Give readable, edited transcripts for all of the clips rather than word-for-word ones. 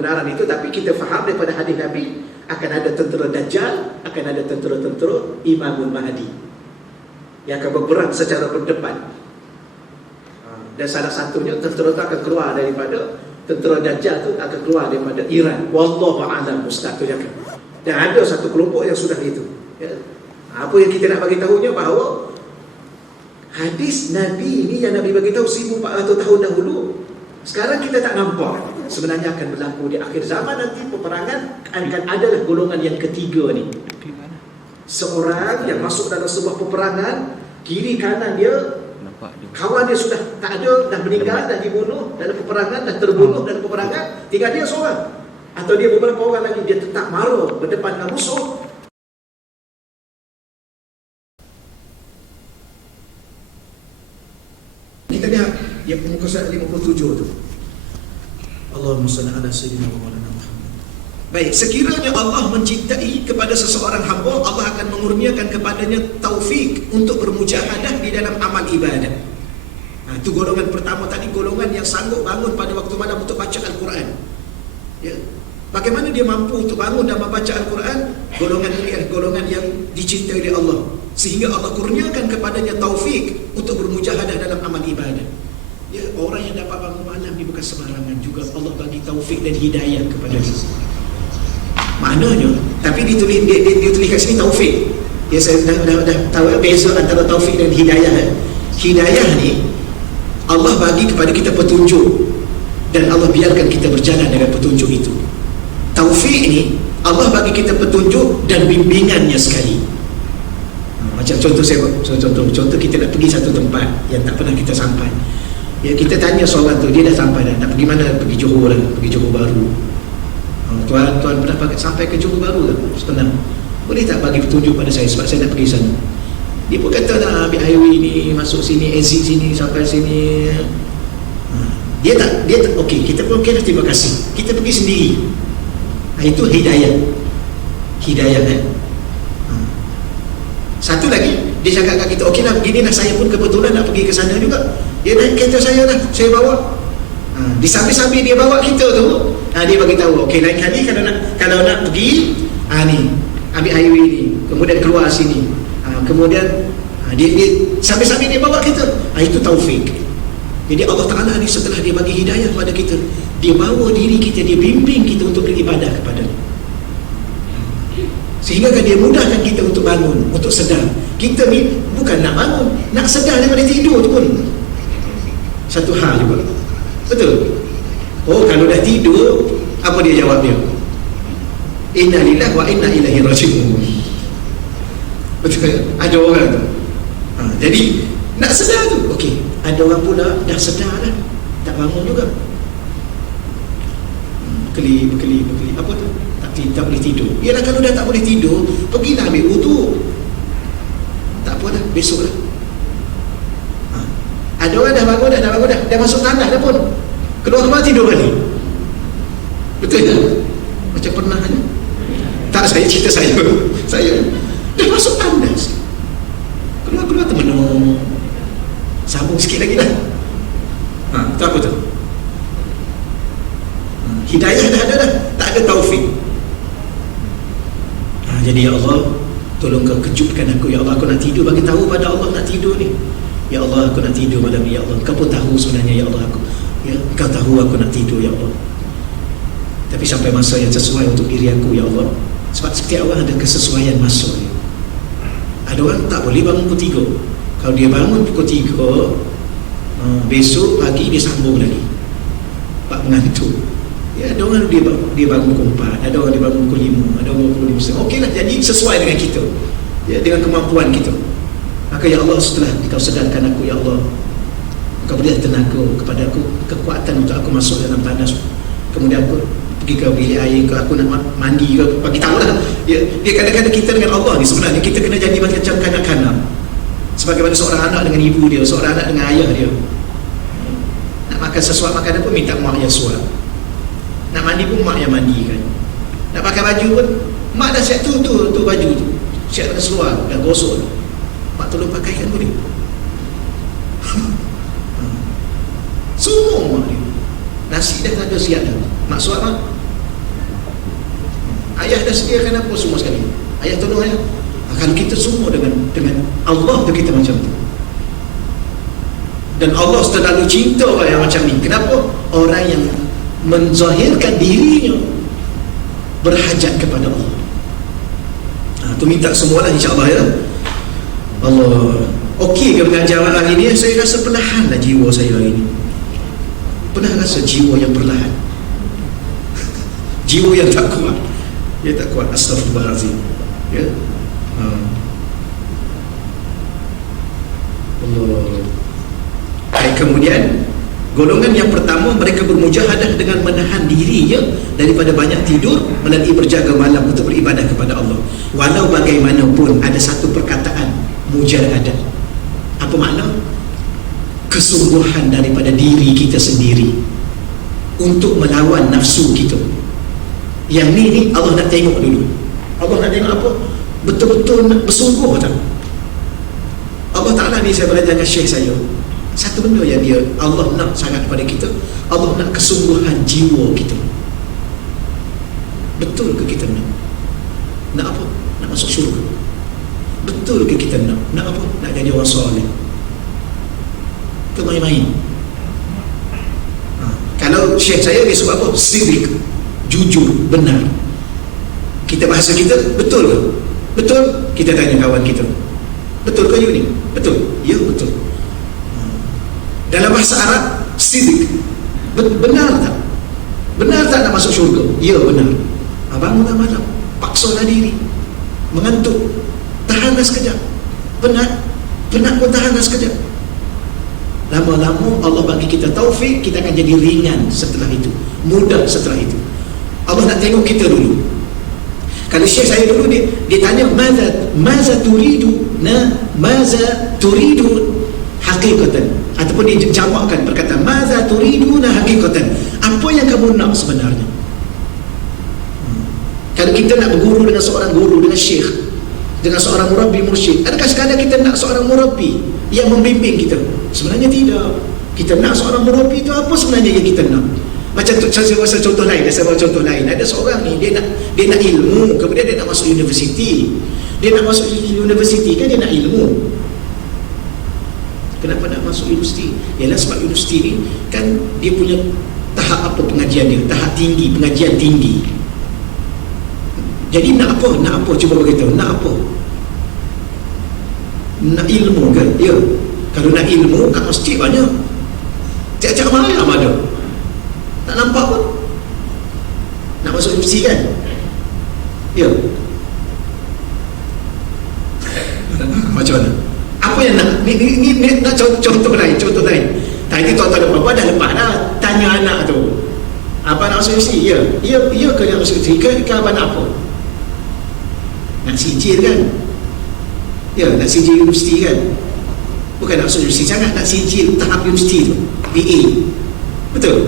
kebenaran itu, tapi kita faham daripada hadis Nabi akan ada tentera Dajjal, akan ada tentera-tentera Imamul Mahdi yang akan berperang secara berdepan. Dan salah satunya tentera itu akan keluar daripada tentera Dajjal itu akan keluar daripada Iran. Wallahu a'lam ustaz tu cakap. Dan ada satu kelompok yang sudah itu. Ya. Apa yang kita nak bagi tahunya bahawa hadis Nabi ini yang Nabi bagi tahu 1400 tahun dahulu, sekarang kita tak nampak. Sebenarnya akan berlaku di akhir zaman nanti peperangan akan adalah golongan yang ketiga ni. Seorang yang masuk dalam sebuah peperangan, kiri kanan dia, kawan dia sudah tak ada, dah meninggal, dah dibunuh dalam peperangan, dah terbunuh dalam peperangan, tinggal dia seorang. Atau dia beberapa orang lagi, dia tetap marah berdepan dengan musuh. Kita lihat yang muka surat 57 tu. Allahumma salli ala sayyidina wa maulana Muhammad. Baik, sekiranya Allah mencintai kepada seseorang hamba, Allah akan mengurniakan kepadanya taufik untuk bermujahadah di dalam amal ibadah. Itu golongan pertama tadi, golongan yang sanggup bangun pada waktu malam untuk baca Al-Quran. Ya. Bagaimana dia mampu untuk bangun dan membaca Al-Quran? Golongan ini adalah golongan yang dicintai oleh Allah, sehingga Allah kurniakan kepadanya taufik untuk bermujahadah dalam amal ibadah. Ya, orang yang dapat bangun malam ni bukan sembarangan juga. Allah bagi taufik dan hidayah kepada dia. Maknanya, tapi ditulis kat sini taufik. Ya, saya dah tahu beza antara taufik dan hidayah. Hidayah ni Allah bagi kepada kita petunjuk dan Allah biarkan kita berjalan dengan petunjuk itu. Taufik ni Allah bagi kita petunjuk dan bimbingannya sekali. Macam contoh saya contoh kita nak pergi satu tempat yang tak pernah kita sampai. Ya, kita tanya seorang tu, dia dah sampai dah, nak pergi mana? Pergi Johor lah, pergi Johor Bahru. Tuan pernah sampai ke Johor Bahru tak? Setengah. Boleh tak bagi petunjuk pada saya sebab saya nak pergi sana? Dia pun kata nak ambil highway ni, masuk sini, exit sini, sampai sini. Dia tak, okey, kita pun okey dah, terima kasih. Kita pergi sendiri. Itu hidayah. Hidayah kan? Satu lagi, dia cakap kat kita, okey lah, begini lah, saya pun kebetulan nak pergi ke sana juga. Dia naik kereta saya lah, saya bawa. Di sambil-sambil dia bawa kita tu, dia bagi tahu, okey, lain kali kalau nak pergi, ni, ambil highway ni, kemudian keluar sini. Kemudian dia sambil-sambil dia bawa kita. Itu taufik. Jadi Allah Ta'ala ni setelah dia bagi hidayah kepada kita, dia bawa diri kita, dia bimbing kita untuk beribadah kepada dia. Sehingga kan dia mudahkan kita untuk bangun, untuk sedar. Kita ni bukan nak bangun, nak sedar daripada tidur tu pun satu hal juga. Betul? Oh, kalau dah tidur, apa dia jawab dia? Inna lillahi wa inna ilaihi raji'un. Betul? Ada orang tu. Jadi nak sedar tu, okey. Ada orang pula dah sedar lah, tak bangun juga. Berkelip. Apa tu? Tak boleh tidur. Yalah, kalau dah tak boleh tidur, pergilah ambil wudu. Tak apa dah, besok lah. Ada orang dah bangun dah masuk tandas dah pun, keluar tidur balik. Betul tak? Macam pernah kan? Tak, saya cerita saya dah masuk tandas, keluar termenung, sambung sikit lagi dah. Tu apa tu? Hidayah dah ada dah, tak ada taufik. Jadi ya Allah, tolong kau kejutkan aku, ya Allah, aku nak tidur, bagi tahu pada Allah nak tidur ni. Ya Allah, aku nak tidur malam ni, ya Allah. Kau pun tahu sebenarnya, ya Allah, kau tahu aku nak tidur, ya Allah. Tapi sampai masa yang sesuai untuk diri aku, ya Allah. Sebab setiap orang ada kesesuaian masa. Ada orang tak boleh bangun pukul 3. Kalau dia bangun pukul 3, besok pagi dia sambung lagi, Pak mengantuk. Ya, ada orang dia bangun pukul 4, ada orang dia bangun pukul 5, ada orang pukul 5. Okeylah, jadi sesuai dengan kita, ya, dengan kemampuan kita. Maka ya Allah, setelah kau sedarkan aku, ya Allah, kau beri tenaga kepada aku, kekuatan untuk aku masuk dalam tandas. Kemudian aku pergi ke bilik air ke, aku nak mandi ke, bagi tahu lah. Dia kadang-kadang kita dengan Allah ni sebenarnya kita kena jadi macam kanak-kanak, sebagaimana seorang anak dengan ibu dia, seorang anak dengan ayah dia. Nak makan sesuatu makanan pun minta mak yang suap, nak mandi pun mak yang mandikan, nak pakai baju pun mak dah siap tu baju tu, siap dengan seluar, dah gosok tu, mak tolong pakaikan boleh. Semua mak dia, nasi dah tak ada siap dah, mak suap mak, Ayah dah sediakan apa semua sekali. Ayah tolong ayah. Kalau kita semua dengan Allah tu kita macam tu. Dan Allah terlalu cinta orang yang macam ni. Kenapa? Orang yang menzahirkan dirinya berhajat kepada Allah. Tu minta semualah insya-Allah ya. Allah. Okey ke mengajar hari ni? Saya rasa perlahan lah jiwa saya hari ni. Pernah rasa jiwa yang perlahan. Jiwa yang tak kuat. Dia tak kuat. Astaghfirullahalazim. Ya. Allah. Baik, kemudian golongan yang pertama, mereka bermujahadah dengan menahan dirinya daripada banyak tidur melalui berjaga malam untuk beribadah kepada Allah. Walau bagaimanapun ada satu perkataan mujahadah. Apa makna? Kesungguhan daripada diri kita sendiri untuk melawan nafsu kita. Yang ni Allah nak tengok dulu. Allah nak tengok apa? Betul-betul nak bersungguh tak? Allah Ta'ala ni, saya belajar dengan syekh saya, satu benda yang Allah nak sangat pada kita, Allah nak kesungguhan jiwa kita. Betul ke kita nak? Nak apa? Nak masuk syurga. Betul ke kita nak? Nak apa? Nak jadi orang soleh. Ke main-main? Kalau syekh saya dia sebut apa? Sidik, jujur, benar. Kita bahasa kita, betul ke? Betul? Kita tanya kawan kita, betul ke you ni? Betul? Ya, betul. Dalam bahasa Arab, sidik, benar tak? Benar tak nak masuk syurga? Ya, benar. Bangunlah malam, paksalah diri, mengantuk, tahanlah sekejap. Penat pun tahanlah sekejap. Lama-lama Allah bagi kita taufik, kita akan jadi ringan setelah itu, mudah setelah itu. Allah nak tengok kita dulu. Kalau syekh saya dulu dia tanya maza turidu haqiqatan, ataupun dia jawabkan perkataan maza turiduna haqiqatan, apa yang kamu nak sebenarnya? Kalau kita nak berguru dengan seorang guru, dengan syekh, dengan seorang murabbi mursyid, adakah sekadar kita nak seorang murabbi yang membimbing kita? Sebenarnya tidak. Kita nak seorang murabbi itu apa sebenarnya yang kita nak? Macam tu, saya rasa contoh lain. Ada seorang ni, dia nak ilmu, kemudian dia nak masuk universiti. Dia nak masuk universiti kan, dia nak ilmu. Kenapa nak masuk universiti? Ialah sebab universiti ni kan dia punya tahap apa pengajian dia, tahap tinggi, pengajian tinggi. Jadi nak apa? Cuba beritahu, nak apa? Nak ilmu kan? Ya. Kalau nak ilmu kat masjid banyak, tiap-tiap malam ada. Tak nampak pun. Nak masuk universiti kan? Ya. Macam mana? Apa yang nak? Ni nak contoh lain. Tadi tuan-tuan dan puan-puan dah lepas dah tanya anak tu, apa nak masuk universiti? Ya ke nak masuk universiti? Ke abang nak apa? Nak sijil kan? Ya, nak sijil universiti kan? Bukan nak masuk universiti sangat, nak sijil tahap universiti tu, BA. Betul?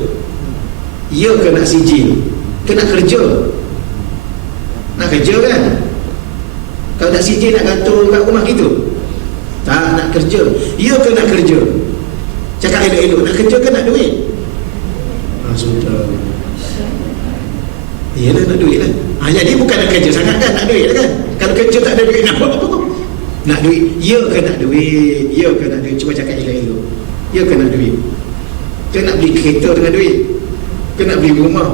Ya ke nak sijil? Ke nak kerja? Nak kerja kan? Kalau nak sijil nak gantung kat rumah gitu? Tak, nak kerja. Ya ke nak kerja? Cakap elok-elok, nak kerja ke nak duit? Sudah. Yelah, nak duit lah. Jadi bukan nak kerja sangat kan, nak duit lah kan? Kalau kerja tak ada duit, nak apa? Nak duit. Ya ke nak duit? Ya ke nak duit? Cuba cakap elok-elok. Ya ke nak duit? Ke nak beli kereta dengan duit? Ke nak beli rumah?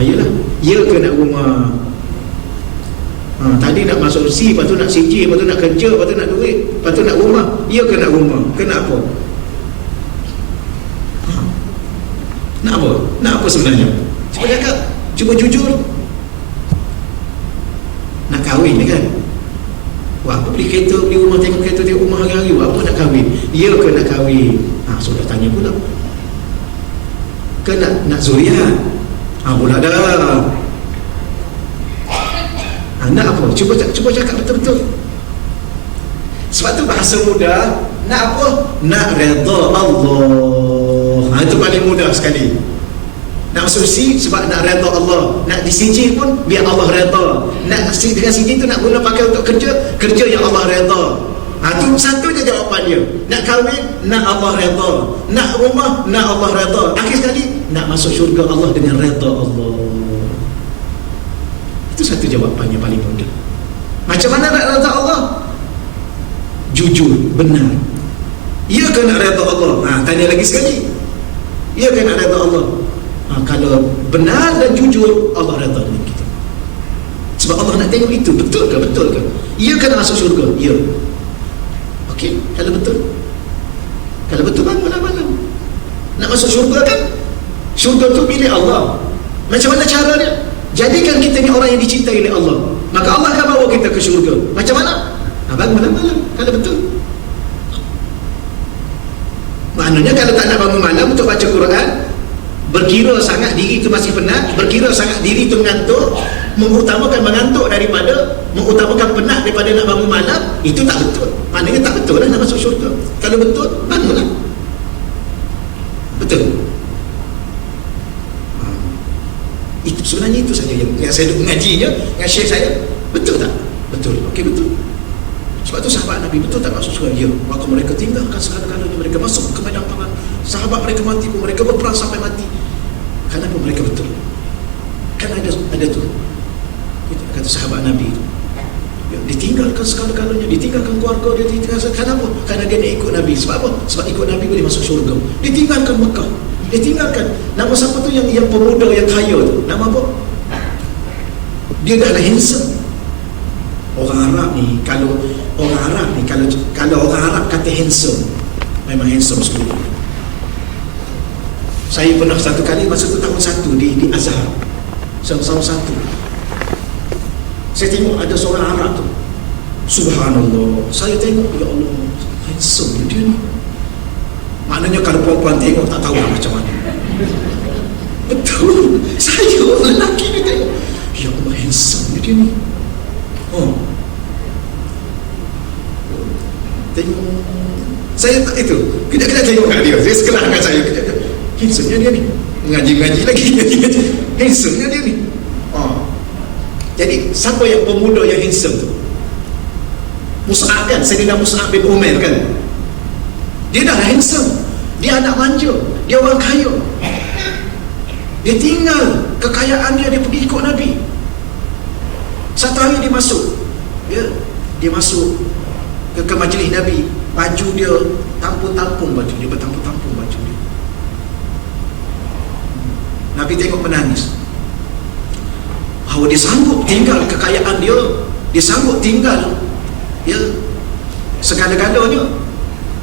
Yelah. Ya ke nak rumah? Tadi nak masuk C, lepas tu nak CJ, lepas tu nak kerja, lepas tu nak duit, lepas tu nak rumah. Ya ke nak rumah? Ke nak apa? Nak apa? Nak apa sebenarnya? Cuba cakap. Cuba jujur. Nak kahwin kan? Wah, apa beli kereta, beli rumah, tengok kereta, tengok rumah hari-hari. Apa nak kahwin? Ya ke nak kahwin? Sudah tanya pula. Ke nak zuriat? Pula dah. Nak apa? Cuba cakap betul-betul. Sebab tu bahasa mudah. Nak apa? Nak redha Allah. Itu paling mudah sekali. Nak masuk si sebab nak redha Allah. Nak disijil pun biar Allah redha. Nak dengan sijil tu nak guna pakai untuk kerja yang Allah redha. Tu satu je jawapan dia. Nak kahwin, nak Allah redha. Nak rumah, nak Allah redha. Akhir sekali nak masuk syurga Allah dengan redha Allah. Itu satu jawapan yang paling mudah. Macam mana nak redha Allah? Jujur, benar. Ya ke nak redha Allah? Tanya lagi sekali. Ya ke nak redha Allah? Kalau benar dan jujur, Allah redha dengan kita. Sebab Allah nak tengok itu. Betul ke? Betul ke? Ya ke nak masuk syurga? Ya. Okey, kalau betul. Kalau betul, bangunlah malam. Nak masuk syurga kan? Syurga tu milik Allah. Macam mana caranya? Jadikan kita ni orang yang dicintai oleh Allah. Maka Allah akan bawa kita ke syurga. Macam mana? Bangunlah malam. Kalau betul. Maknanya kalau tak nak bangun malam untuk baca Quran, berkira sangat diri itu masih penat, berkira sangat diri itu mengantuk, mengutamakan mengantuk daripada mengutamakan penat daripada nak bangun malam, itu tak betul. Maknanya tak betul lah nak masuk syurga. Kalau betul, bangunlah. Betul. Itu sebenarnya itu saja yang saya duk mengajinya, yang syekh saya. Betul tak? Betul. Okey, betul. Sebab tu sahabat Nabi betul tak masuk syurga? Ya. Maka mereka tinggalkan segala-galanya, mereka masuk ke medan perang. Sahabat mereka mati pun, mereka berperang sampai mati. Kenapa mereka betul? Kan ada tu. Kata sahabat Nabi itu. Ya, ditinggalkan segala-galanya, ditinggalkan keluarga dia, ditinggalkan. Kenapa? Kerana dia nak ikut Nabi. Sebab apa? Sebab ikut Nabi boleh masuk syurga. Ditinggalkan Mekah. Ditinggalkan. Nama siapa tu yang pemuda yang kaya tu? Nama apa? Dia dah lah handsome. Orang Arab ni, kalau orang Arab kata handsome, memang handsome sekali. Saya pernah satu kali masa tu tahun 1 di Azhar, tahun 1. Saya tengok ada seorang Arab tu. Subhanallah. Saya tengok, ya Allah, handsome dia ni. Maknanya kalau perempuan tengok tak tahu macam mana. Betul. Saya orang lelaki ni tengok, ya Allah, handsome dia ni. Tengok. Saya tak itu. Kejap-kejap tengok kat dia. Dia sekelah dengan saya. Kejap-kejap. Handsome-nya dia ni. Ngaji-ngaji lagi. Ngaji-ngaji. Handsome-nya dia ni. Jadi, siapa yang pemuda yang handsome tu? Mus'ab kan? Sayyidina Mus'ab bin Umair kan? Dia dah handsome. Dia anak manja. Dia orang kaya. Dia tinggal kekayaan dia pergi ikut Nabi. Satu hari dia masuk. Dia masuk ke majlis Nabi. Baju dia tampung-tampung baju dia. Bertampung-tampung baju dia. Nabi tengok menangis. Bahawa dia sanggup tinggal kekayaan dia. Dia sanggup tinggal segala-galanya.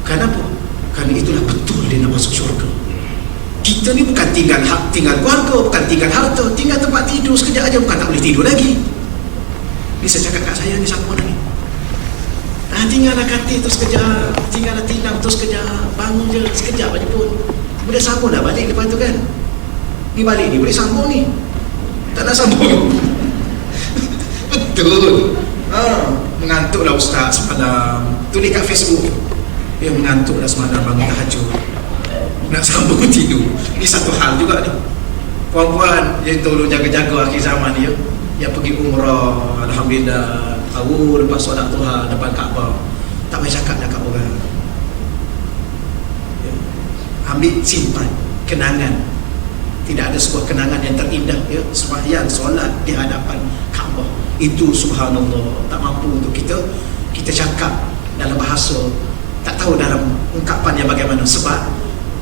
Kenapa? Kerana itulah betul dia nak masuk syurga. Kita ni bukan tinggal keluarga, bukan tinggal harta, tinggal tempat tidur sekejap aja, bukan tak boleh tidur lagi. Ni saya cakap kat saya ni, siapa mana ni? Tinggallah katil tu sekejap, tinggallah tilam tu sekejap, bangun je sekejap aja pun. Boleh sambung dah balik lepas tu kan. Ni balik ni boleh sambung ni. Tak nak sambung. Betul. Mengantuklah ustaz semalam. Tulis kat Facebook. Dia mengantuklah semalam bangun tahajud. Nak sambung tidur. Ni satu hal juga ni. Puan-puan yang tolong jaga-jaga akhir zaman ni ya. Yang pergi umrah, alhamdulillah, tahu lepas solat Tuhan depan Kaabah. Tak payah cakap kat orang. Ambil simpan kenangan. Tidak ada sebuah kenangan yang terindah sembahyang solat di hadapan Kaabah. Itu subhanallah, tak mampu untuk kita cakap dalam bahasa, tak tahu dalam ungkapan yang bagaimana. Sebab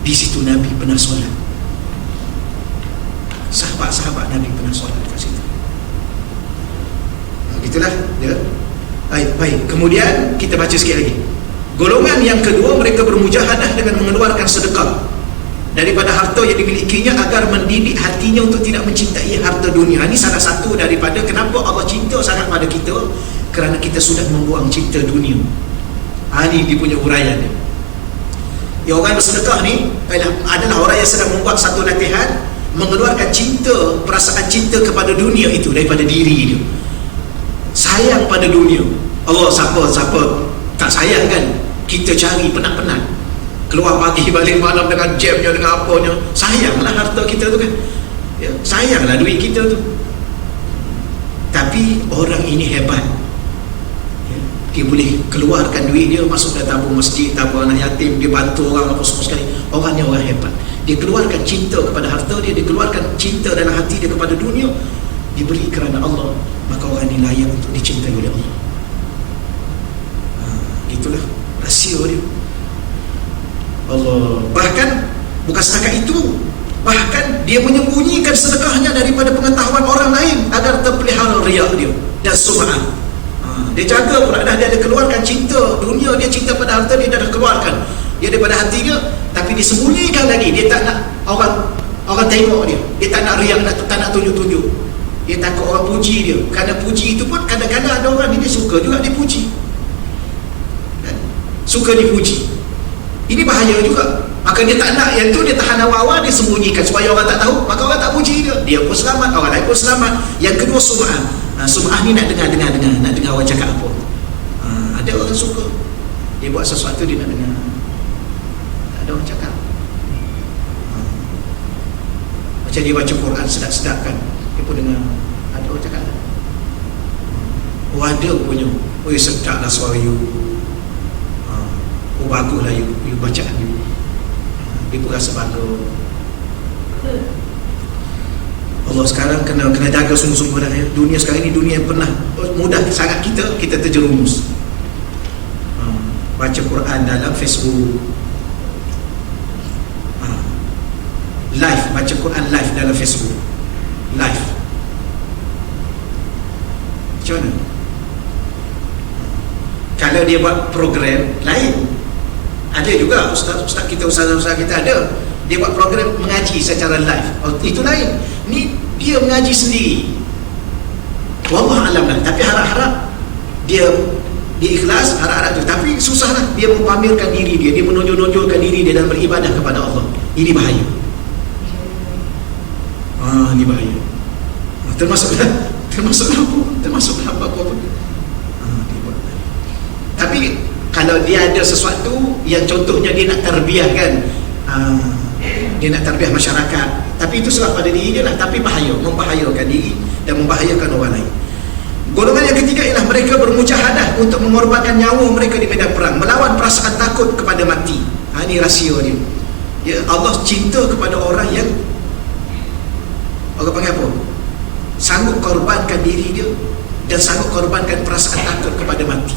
di situ Nabi pernah solat. Sahabat-sahabat Nabi pernah solat kat situ. Itulah dia. Baik. Kemudian kita baca sikit lagi. Golongan yang kedua, mereka bermujahadah dengan mengeluarkan sedekah daripada harta yang dimilikinya agar mendidik hatinya untuk tidak mencintai harta dunia. Ini salah satu daripada kenapa Allah cinta sangat pada kita, kerana kita sudah membuang cinta dunia. Ini dia punya huraian dia. Ya, orang bersedekah ni adalah orang yang sedang membuat satu latihan mengeluarkan cinta, perasaan cinta kepada dunia itu daripada diri dia. Sayang pada dunia. Allah, siapa tak sayang kan? Kita cari penat-penat, keluar pagi balik malam dengan jamnya, dengan apanya. Sayanglah harta kita tu kan, sayanglah duit kita tu. Tapi orang ini hebat. Dia boleh keluarkan duit dia masuk dalam tabung masjid, tabung anak yatim, dia bantu orang apa semua sekali. Orang hebat. Dia keluarkan cinta kepada harta dia, dia keluarkan cinta dalam hati dia kepada dunia. diberi kerana Allah, maka orang ini layak untuk dicintai oleh Allah. Itulah rahsia dia. Allah. Bahkan bukan setakat itu, bahkan dia menyembunyikan sedekahnya daripada pengetahuan orang lain agar terpelihara riak dia dan sum'ah. Dia jaga pula dah, dia ada keluarkan cinta dunia, dia cinta pada harta dia dah keluarkan dia daripada hati dia, tapi disembunyikan lagi. Dia tak nak orang tengok dia, dia tak nak riak, tak nak tunjuk-tunjuk. Dia takut orang puji dia. Kerana puji itu pun kadang-kadang ada orang ni dia suka juga dipuji, suka dipuji. Ini bahaya juga. Maka dia tak nak yang tu, dia tahan awal-awal, dia sembunyikan supaya orang tak tahu, maka orang tak puji dia, dia pun selamat, orang lain pun selamat. Yang kedua sum'ah. Sum'ah ni nak dengar orang cakap apa. Ada orang suka dia buat sesuatu, dia nak dengar ada orang cakap. Macam dia baca Quran sedap-sedap kan, dia pun dengar ada orang cakap. Ada punya, sedap lah suara you, baguslah you bacaan you. Dia pun rasa bagus. Allah sekarang kena jaga sungguh-sungguh dah ya. Dunia sekarang ni dunia yang pernah mudah sangat kita terjerumus. Baca Quran dalam Facebook, live, baca Quran live dalam Facebook, live. Macam mana? Kalau dia buat program lain, ada juga ustaz kita, ustaz-ustaz kita ada, dia buat program mengaji secara live. Itu lain. Ni dia mengaji sendiri. Wallah alam lah. Tapi harap-harap dia ikhlas, harap-harap tu. Tapi susahlah dia mempamerkan diri dia, dia menonjol-nonjolkan diri dia dalam beribadah kepada Allah. Ini bahaya. Ini bahaya. Termasuk apa pun. Tapi kalau dia ada sesuatu yang contohnya dia nak terbiahkan, dia nak terbiah masyarakat, tapi itu salah pada diri dia lah, tapi membahayakan diri dan membahayakan orang lain. Golongan yang ketiga ialah mereka bermujahadah untuk mengorbankan nyawa mereka di medan perang, melawan perasaan takut kepada mati. Ini rahsia dia. Ya, Allah cinta kepada orang yang orang panggil apa? Sanggup korbankan diri dia dan sanggup korbankan perasaan takut kepada mati.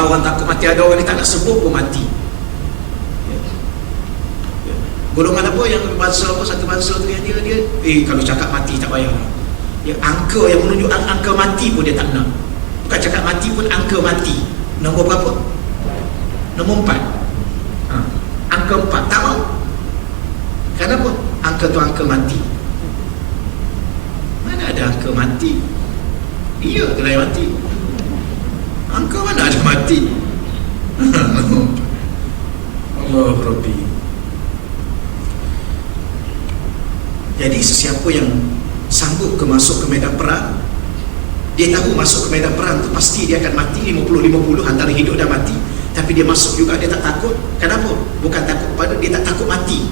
Orang takut mati, ada orang ni tak nak sebut pun mati. Golongan apa yang bangsa apa, satu bangsa tu yang dia kalau cakap mati tak payah. Ya, angka yang menunjuk angka mati pun dia tak nak. Bukan cakap mati pun, angka mati. Nombor berapa? Nombor 4. Angka 4 tak mau. Kenapa? Angka tu angka mati. Mana ada angka mati? Dia telah mati. Angka mana ada mati? Allah Rabbi. Jadi sesiapa yang sanggup masuk ke medan perang, dia tahu masuk ke medan perang tu pasti dia akan mati 50-50 antara hidup dan mati, tapi dia masuk juga, dia tak takut. Kenapa? Bukan takut pada, dia tak takut mati.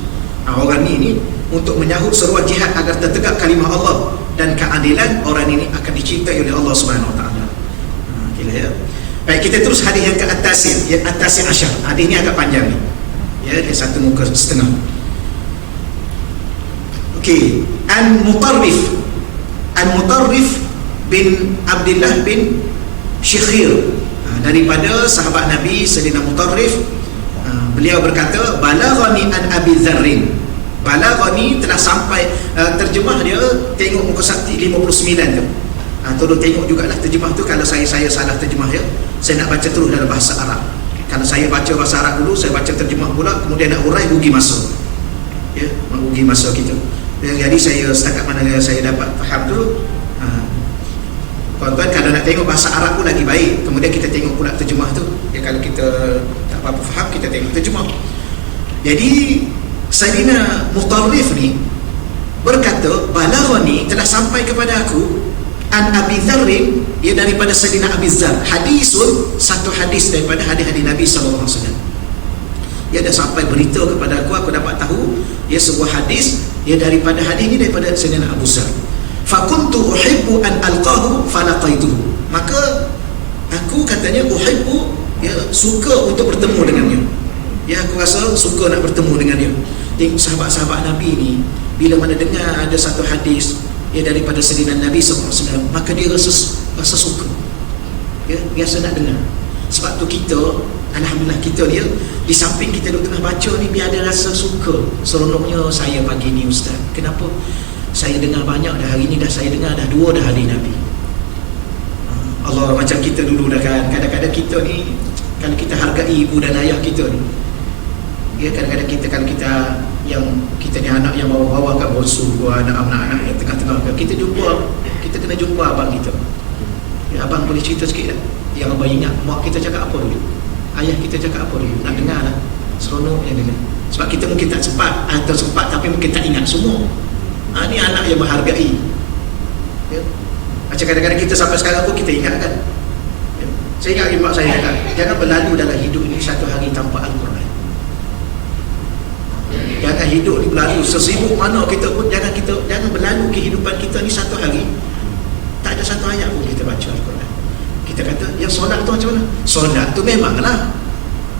Orang ini untuk menyahut seruan jihad agar tertegak kalimah Allah dan keadilan, orang ini akan dicintai oleh Allah Subhanahu Wa Taala. Gila ya. Baik, kita terus hadis yang ke atas ya, atas asyar. Hadis ini agak panjang ni. Ya, dia satu muka setengah. Okey, An-Mutarrif bin Abdullah bin Syikhir, daripada sahabat Nabi Sayyidina Mutarrif, beliau berkata, balaghani an Abi Dzarrin. Balaghani telah sampai, terjemah dia tengok muka sakti 59 tu. Tolong tengok jugalah terjemah tu. Kalau saya salah terjemah ya, saya nak baca terus dalam bahasa Arab. Kalau saya baca bahasa Arab dulu, saya baca terjemah pula, kemudian nak urai, rugi masa. Ya, rugi masa kita. Jadi saya setakat mana saya dapat faham tu. Tuan-tuan kalau nak tengok bahasa Arab pun lagi baik, kemudian kita tengok pula terjemah tu. Ya, kalau kita tak apa-apa faham, kita tengok terjemah. Jadi Sayyidina Mutarrif ni berkata, balaghani, telah sampai kepada aku, an Abi Dzarrin, ia daripada Sayyidina Abi Dzar, hadisun, satu hadis daripada hadis-hadis Nabi sallallahu alaihi wasallam. Dia dah sampai berita kepada aku dapat tahu dia sebuah hadis, dia daripada hadis ini daripada Sayyidina Abu Dzar. Fakuntu uhibbu an alqahu falaqaituhu. Maka aku katanya uhibbu, ya, suka untuk bertemu dengannya. Ya, aku rasa suka nak bertemu dengan dia. Tengok sahabat-sahabat Nabi ni, bila mana dengar ada satu hadis, ya daripada sedinan Nabi SAW, maka dia rasa suka, ya, biasa nak dengar. Sebab tu kita, alhamdulillah kita dia di samping kita duduk tengah baca ni, biar ada rasa suka. Seronoknya saya pagi ni Ustaz, kenapa saya dengar banyak dah hari ni, dah saya dengar dah 2 dah hadis Nabi. Allah, macam kita dulu dah kan, kadang-kadang kita ni kalau kita hargai ibu dan ayah kita ni, ya, kadang-kadang kita, kalau kita yang kita ni anak yang bawa-bawa kat bosu, anak-anak yang tengah-tengah, kita jumpa, kita kena jumpa abang kita, ya, abang boleh cerita sikit tak? Yang abang ingat mak kita cakap apa dulu, ayah kita cakap apa dulu, nak dengar lah, seronoknya dengar. Sebab kita mungkin tak sempat, atau sempat tapi mungkin tak ingat semua. Ni anak yang menghargai, ya. Macam kadang-kadang kita sampai sekarang pun kita ingat kan, ya. Saya ingat mak saya kata, jangan berlalu dalam hidup ini satu hari tanpa Al-Quran. Jangan hidup ni berlalu, sesibuk mana kita pun, jangan berlalu kehidupan kita ni satu hari tak ada satu ayat pun kita baca Al-Quran. Kita kata, ya solat tu macam mana? Solat tu memanglah,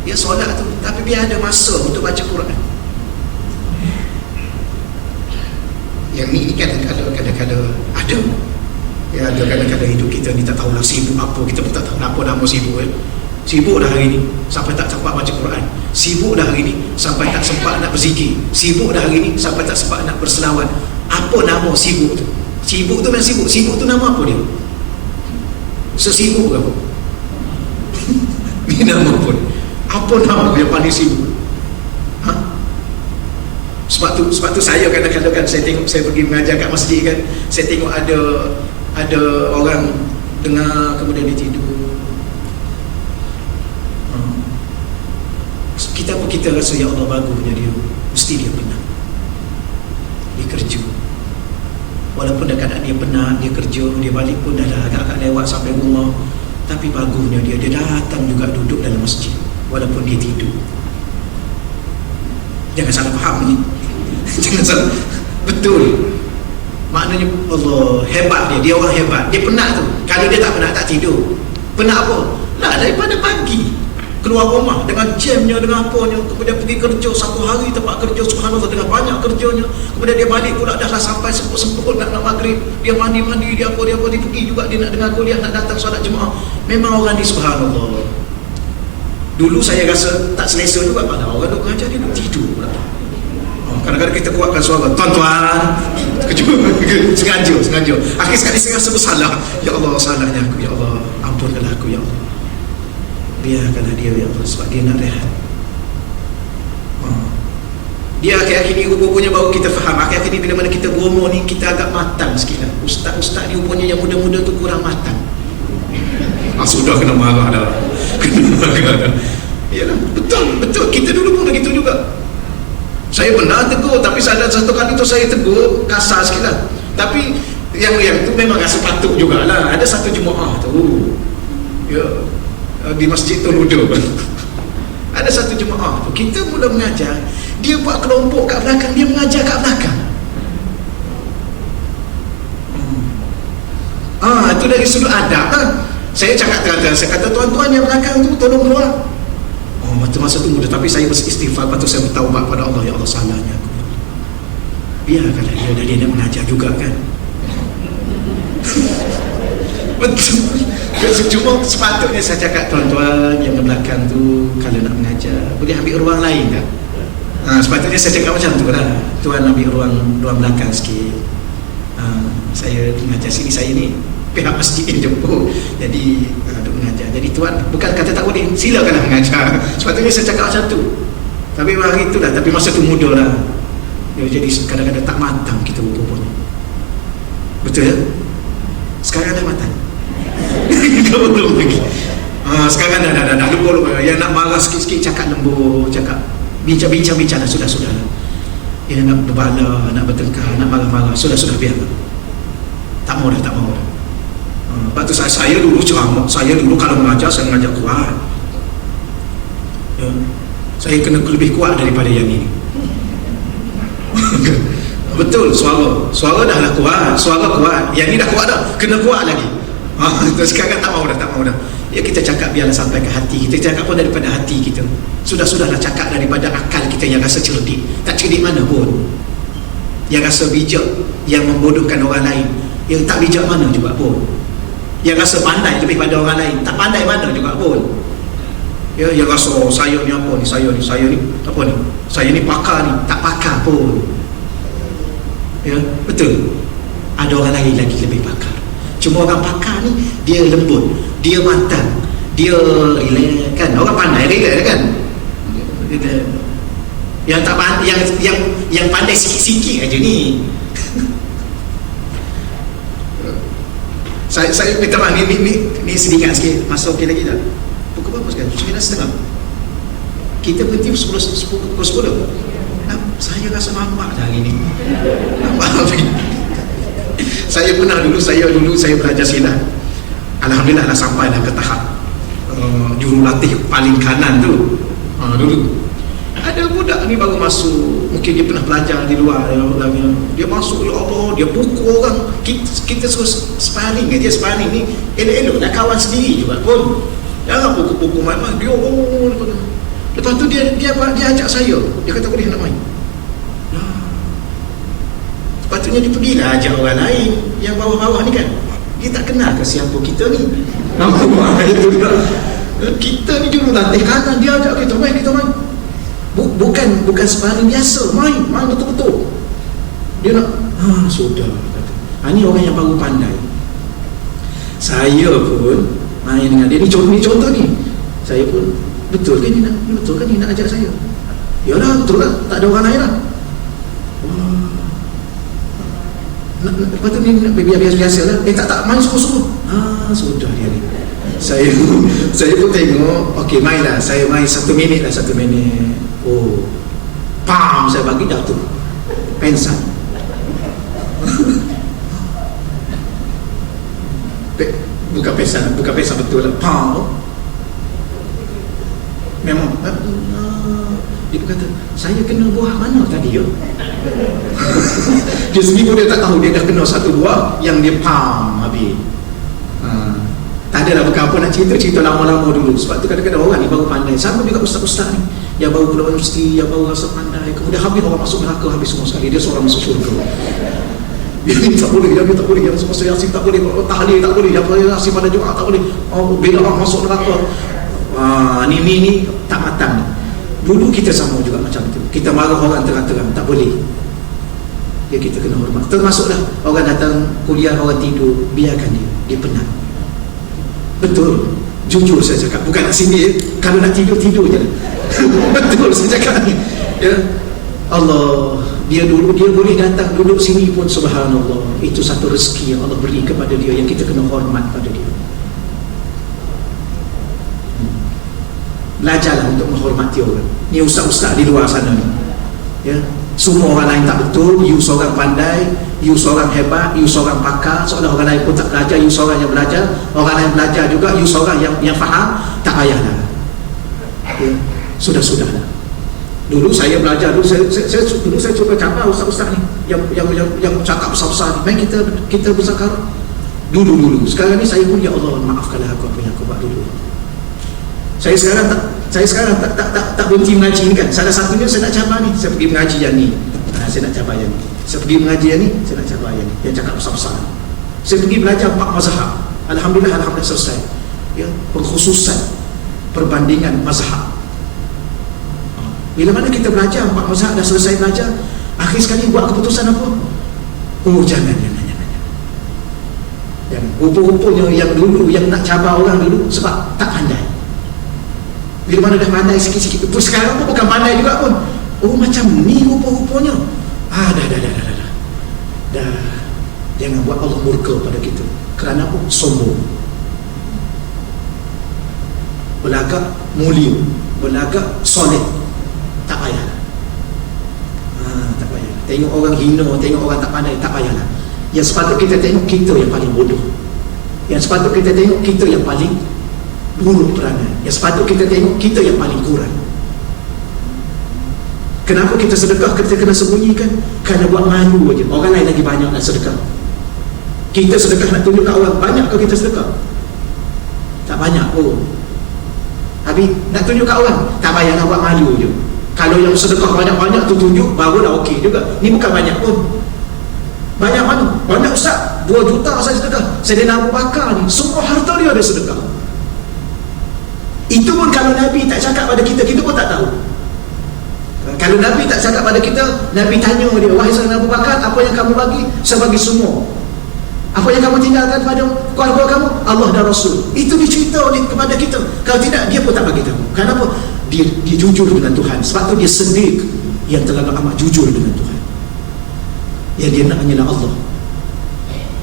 ya solat tu, tapi biar ada masa untuk baca Quran. Yang ni kan kadang-kadang ada, ya, ada kadang-kadang hidup kita ni tak tahulah sibuk apa, kita pun tak tahu apa nama sibuk kan. Sibuk dah hari ni sampai tak sempat baca Quran, sibuk dah hari ni sampai tak sempat nak berzikir, sibuk dah hari ni sampai tak sempat nak berselawat. Apa nama sibuk tu? Sibuk tu memang sibuk. Sibuk tu nama apa dia? Sesibuk ke apa? Ni nama pun. Apa nama yang paling sibuk? Sebab tu saya kadang-kadang kan, saya tengok, saya pergi mengajar kat masjid kan, saya tengok ada orang dengar kemudian dia tidur. Kita rasa ya Allah bagusnya dia, mesti dia penat, dia kerja, walaupun dah keadaan dia penat, dia kerja, dia balik pun dah agak-agak lewat sampai rumah, tapi bagusnya dia datang juga duduk dalam masjid walaupun dia tidur. Jangan salah faham ni. Jangan salah, betul, maknanya Allah hebat dia orang hebat. Dia penat tu, kalau dia tak penat tak tidur. Penat apa? Lah daripada pagi keluar rumah dengan jamnya, dengan apanya, kemudian pergi kerja satu hari tempat kerja, subhanallah, dengan banyak kerjanya, kemudian dia balik pula dah sampai sempurna nak maghrib, dia mandi, dia apa, dia pergi juga, dia nak dengar kuliah, nak datang solat jemaah. Memang orang ni subhanallah. Dulu saya rasa tak selesa juga, pada orang duk mengajar dia duk tidur pula. Kadang-kadang kita kuatkan suara, tuan-tuan, sengaja. Akhir sekali saya rasa bersalah. Ya Allah, salahnya aku, ya Allah, ampunkanlah aku, ya Allah. Biarkanlah dia, ya Allah, sebab dia nak rehat. Dia akhir-akhir ni rupanya baru kita faham. Akhir-akhir ni bila mana kita berumo ni, kita agak matang sikit lah. Ustaz-ustaz ni rupanya yang muda-muda tu kurang matang. Sudah kena marah dah. Yalah, betul. Kita dulu pun begitu juga. Saya pernah tegur, tapi ada satu kali tu saya tegur kasar sikit lah. Tapi yang tu memang rasa patut jugalah. Ada satu jemaah tu, ya, di masjid Toludo. Ada satu jemaah tu, kita mula mengajar, dia buat kelompok kat belakang, dia mengajar kat belakang. Itu dari sudut adab lah. Saya cakap terang-terang, saya kata tuan-tuan yang belakang tu tolong keluar. Masa tu muda, tapi saya beristighfar, lepas tu saya bertaubat pada Allah, ya Allah, salahnya aku. Biarkanlah dia nak mengajar juga kan. Betul. Cuma sepatutnya saya cakap, tuan-tuan yang belakang tu kalau nak mengajar boleh ambil ruang lain tak? Sepatutnya saya cakap macam tu lah. Tuan ambil ruang belakang sikit. Saya mengajar sini, saya ni pihak masjid yang jemput, jadi duk mengajar. Jadi tuan bukan kata tak boleh, silakanlah mengajar. Sepatutnya saya cakap macam tu. Tapi hari itulah, tapi masa tu muda lah. Jadi kadang-kadang tak matang kita rupanya. Betul ya? Sekarang dah matang. Kau belum lagi. Sekarang dah lupa. Yang nak marah sikit-sikit cakap lembut, cakap bincang lah, sudah. Yang nak berbala, nak bertengkar, nak marah-marah, sudah biar. Tak mau dah. Lepas tu saya dulu ceramah, saya dulu kalau mengajar, saya mengajar kuat, ya, saya kena lebih kuat daripada yang ini. Betul, suara dah lah kuat, suara kuat, yang ni dah kuat dah, kena kuat lagi. Sekarang tak mau dah. Ya, kita cakap biarlah sampai ke hati, kita cakap pun daripada hati kita. Sudahlah cakap daripada akal kita yang rasa cerdik. Tak cerdik mana pun, yang rasa bijak, yang membodohkan orang lain. Yang tak bijak mana juga pun. Yang rasa pandai lebih pada orang lain, tak pandai mana juga pun. Ya, yang rasa saya ni apa ni, saya ni apa ni, saya ni pakar ni, tak pakar pun. Ya, betul. Ada orang lain lagi lebih pakar. Cuma orang pakar ni dia lembut, dia matang, dia relax kan. Orang pandai relax kan. Yang tak pandai, yang pandai sikit-sikit aja ni. Saya minta maaf ni sedikit sikit. Masa okey lagi tak? Pukul berapa sekarang? 9.30. Kita berhenti pukul 10. Saya rasa mamak dah hari ni. Maaf. Saya pernah dulu saya belajar silat. Alhamdulillah dah sampai dah ke tahap jurulatih paling kanan tu. Dulu ada budak ni baru masuk, mungkin dia pernah belajar di luar, dia masuk, ya Allah, dia pukul orang. Kita suruh sparring aja, sparring ni elok-elok dah kawan sendiri juga pun. Jangan pukul-pukul main-main. Dia lepas tu dia ajak saya, dia kata boleh nak main. Sepatutnya dia pergilah ajak orang lain yang bawah-bawah ni kan. Dia tak kenal ke siapa kita ni. Kita ni jurulatih kanan, dia ajak kita main. Bukan sparring biasa, main betul-betul. Dia nak sudah kata. Ini orang yang baru pandai. Saya pun main dengan dia. Ni contoh ni. Saya pun betul kan ni nak ajak saya. Yalah betul lah, tak ada orang lain lah. Lepas tu ni biasa-biasa lah. Tak main suruh-suruh. Sudah dia ni. Saya pun tengok, okey main lah. Saya main 1 minit lah, 1 minit. Oh, pam, saya bagi jatuh pensan. Bukan pensan betul lah. Pam. Memang dia kata, saya kena buah mana tadi ya? Dia sendiri pun dia tak tahu, dia dah kena satu buah yang dia pam habis. Tak adalah berapa nak cerita lama-lama dulu. Sebab tu kadang-kadang orang ni baru pandai. Sama juga ustaz-ustaz ni yang baru keluar universiti, yang baru rasa pandai, kemudian habis orang masuk neraka, habis semua sekali. Dia seorang masuk syurga. Dia ni tak boleh, yang semasa Yasin tak boleh, tahlil tak boleh, yang Yasin pada Jumaat tak boleh. Bila orang masuk neraka. Ni tak matang. Dulu kita sama juga macam tu. Kita marah orang terang-terang, tak boleh. Ya, kita kena hormat. Termasuklah orang datang kuliah, orang tidur, biarkan dia penat. Betul, jujur saya cakap, bukan nak sindir. Kalau nak tidur je lah. Betul saya cakap ni ya. Allah, dia boleh datang duduk sini pun, subhanallah. Itu satu rezeki yang Allah beri kepada dia, yang kita kena hormat pada dia. Belajarlah untuk menghormati orang. Ni ustaz-ustaz di luar sana ni ya. Semua orang lain tak betul, you seorang pandai, you seorang hebat, you seorang pakar. Seolah orang lain pun tak belajar, you seorang yang belajar. Orang lain belajar juga, you seorang yang faham. Tak payahlah ya. Sudah-sudahlah. Dulu saya belajar, dulu saya cuba cabar ustaz-ustaz ni yang cakap besar-besar ni. Main kita berzakar dulu. Sekarang ni saya pun, ya Allah, maafkanlah aku apa yang aku buat dulu. Saya sekarang tak berhenti mengaji ni kan. Salah satunya saya nak cabar ni. Saya pergi mengaji yang ni. Saya nak cabar yang ni. Saya pergi mengaji yang ni, saya nak cabar yang ni. Yang cakap besar-besar. Saya pergi belajar 4 mazhab. Alhamdulillah selesai. Ya, pengkhususan perbandingan mazhab. Bila mana kita belajar 4 mazhab, dah selesai belajar, akhir sekali buat keputusan apa? Jangan. Rupa-rupanya yang dulu, yang nak cabar orang dulu sebab tak pandai. Bila mana dah pandai sikit-sikit, sekarang pun bukan pandai juga pun. Macam ni rupa-rupanya. Dah. Jangan buat Allah murka pada kita. Kerana apa? Sombong. Berlagak mulia, berlagak soleh. Tak payah. Tak payah. Tengok orang hina, tengok orang tak pandai, tak payahlah. Yang sepatut kita tengok, kita yang paling bodoh. Yang sepatut kita tengok, kita yang paling buruk perangai. Yang sepatut kita tengok, kita yang paling kurang. Kenapa kita sedekah? Kita kena sembunyikan? Kerana buat malu aja. Orang lain lagi banyak nak sedekah. Kita sedekah nak tunjuk kat orang, banyak ke kita sedekah? Tak banyak pun. Habis nak tunjuk kat orang, tak payah nak buat malu je. Kalau yang sedekah banyak-banyak tu tunjuk, baru dah okey juga. Ni bukan banyak pun. Banyak mana? Banyak ustaz, 2 juta saya sedekah. Sayyidina Abu Bakar ni semua harta dia ada sedekah. Itu pun kalau Nabi tak cakap pada kita, kita pun tak tahu. Kalau Nabi tak cakap pada kita, Nabi tanya dia, wahai Sayyidina Abu Bakar, apa yang kamu bagi? Saya bagi semua. Apa yang kamu tinggalkan pada keluarga kamu? Allah dan Rasul. Itu dicerita kepada kita. Kalau tidak, dia pun tak bagi tahu. Kenapa? Dia jujur dengan Tuhan. Sebab tu dia Siddiq, yang terlalu amat jujur dengan Tuhan. Yang dia nak hanyalah Allah.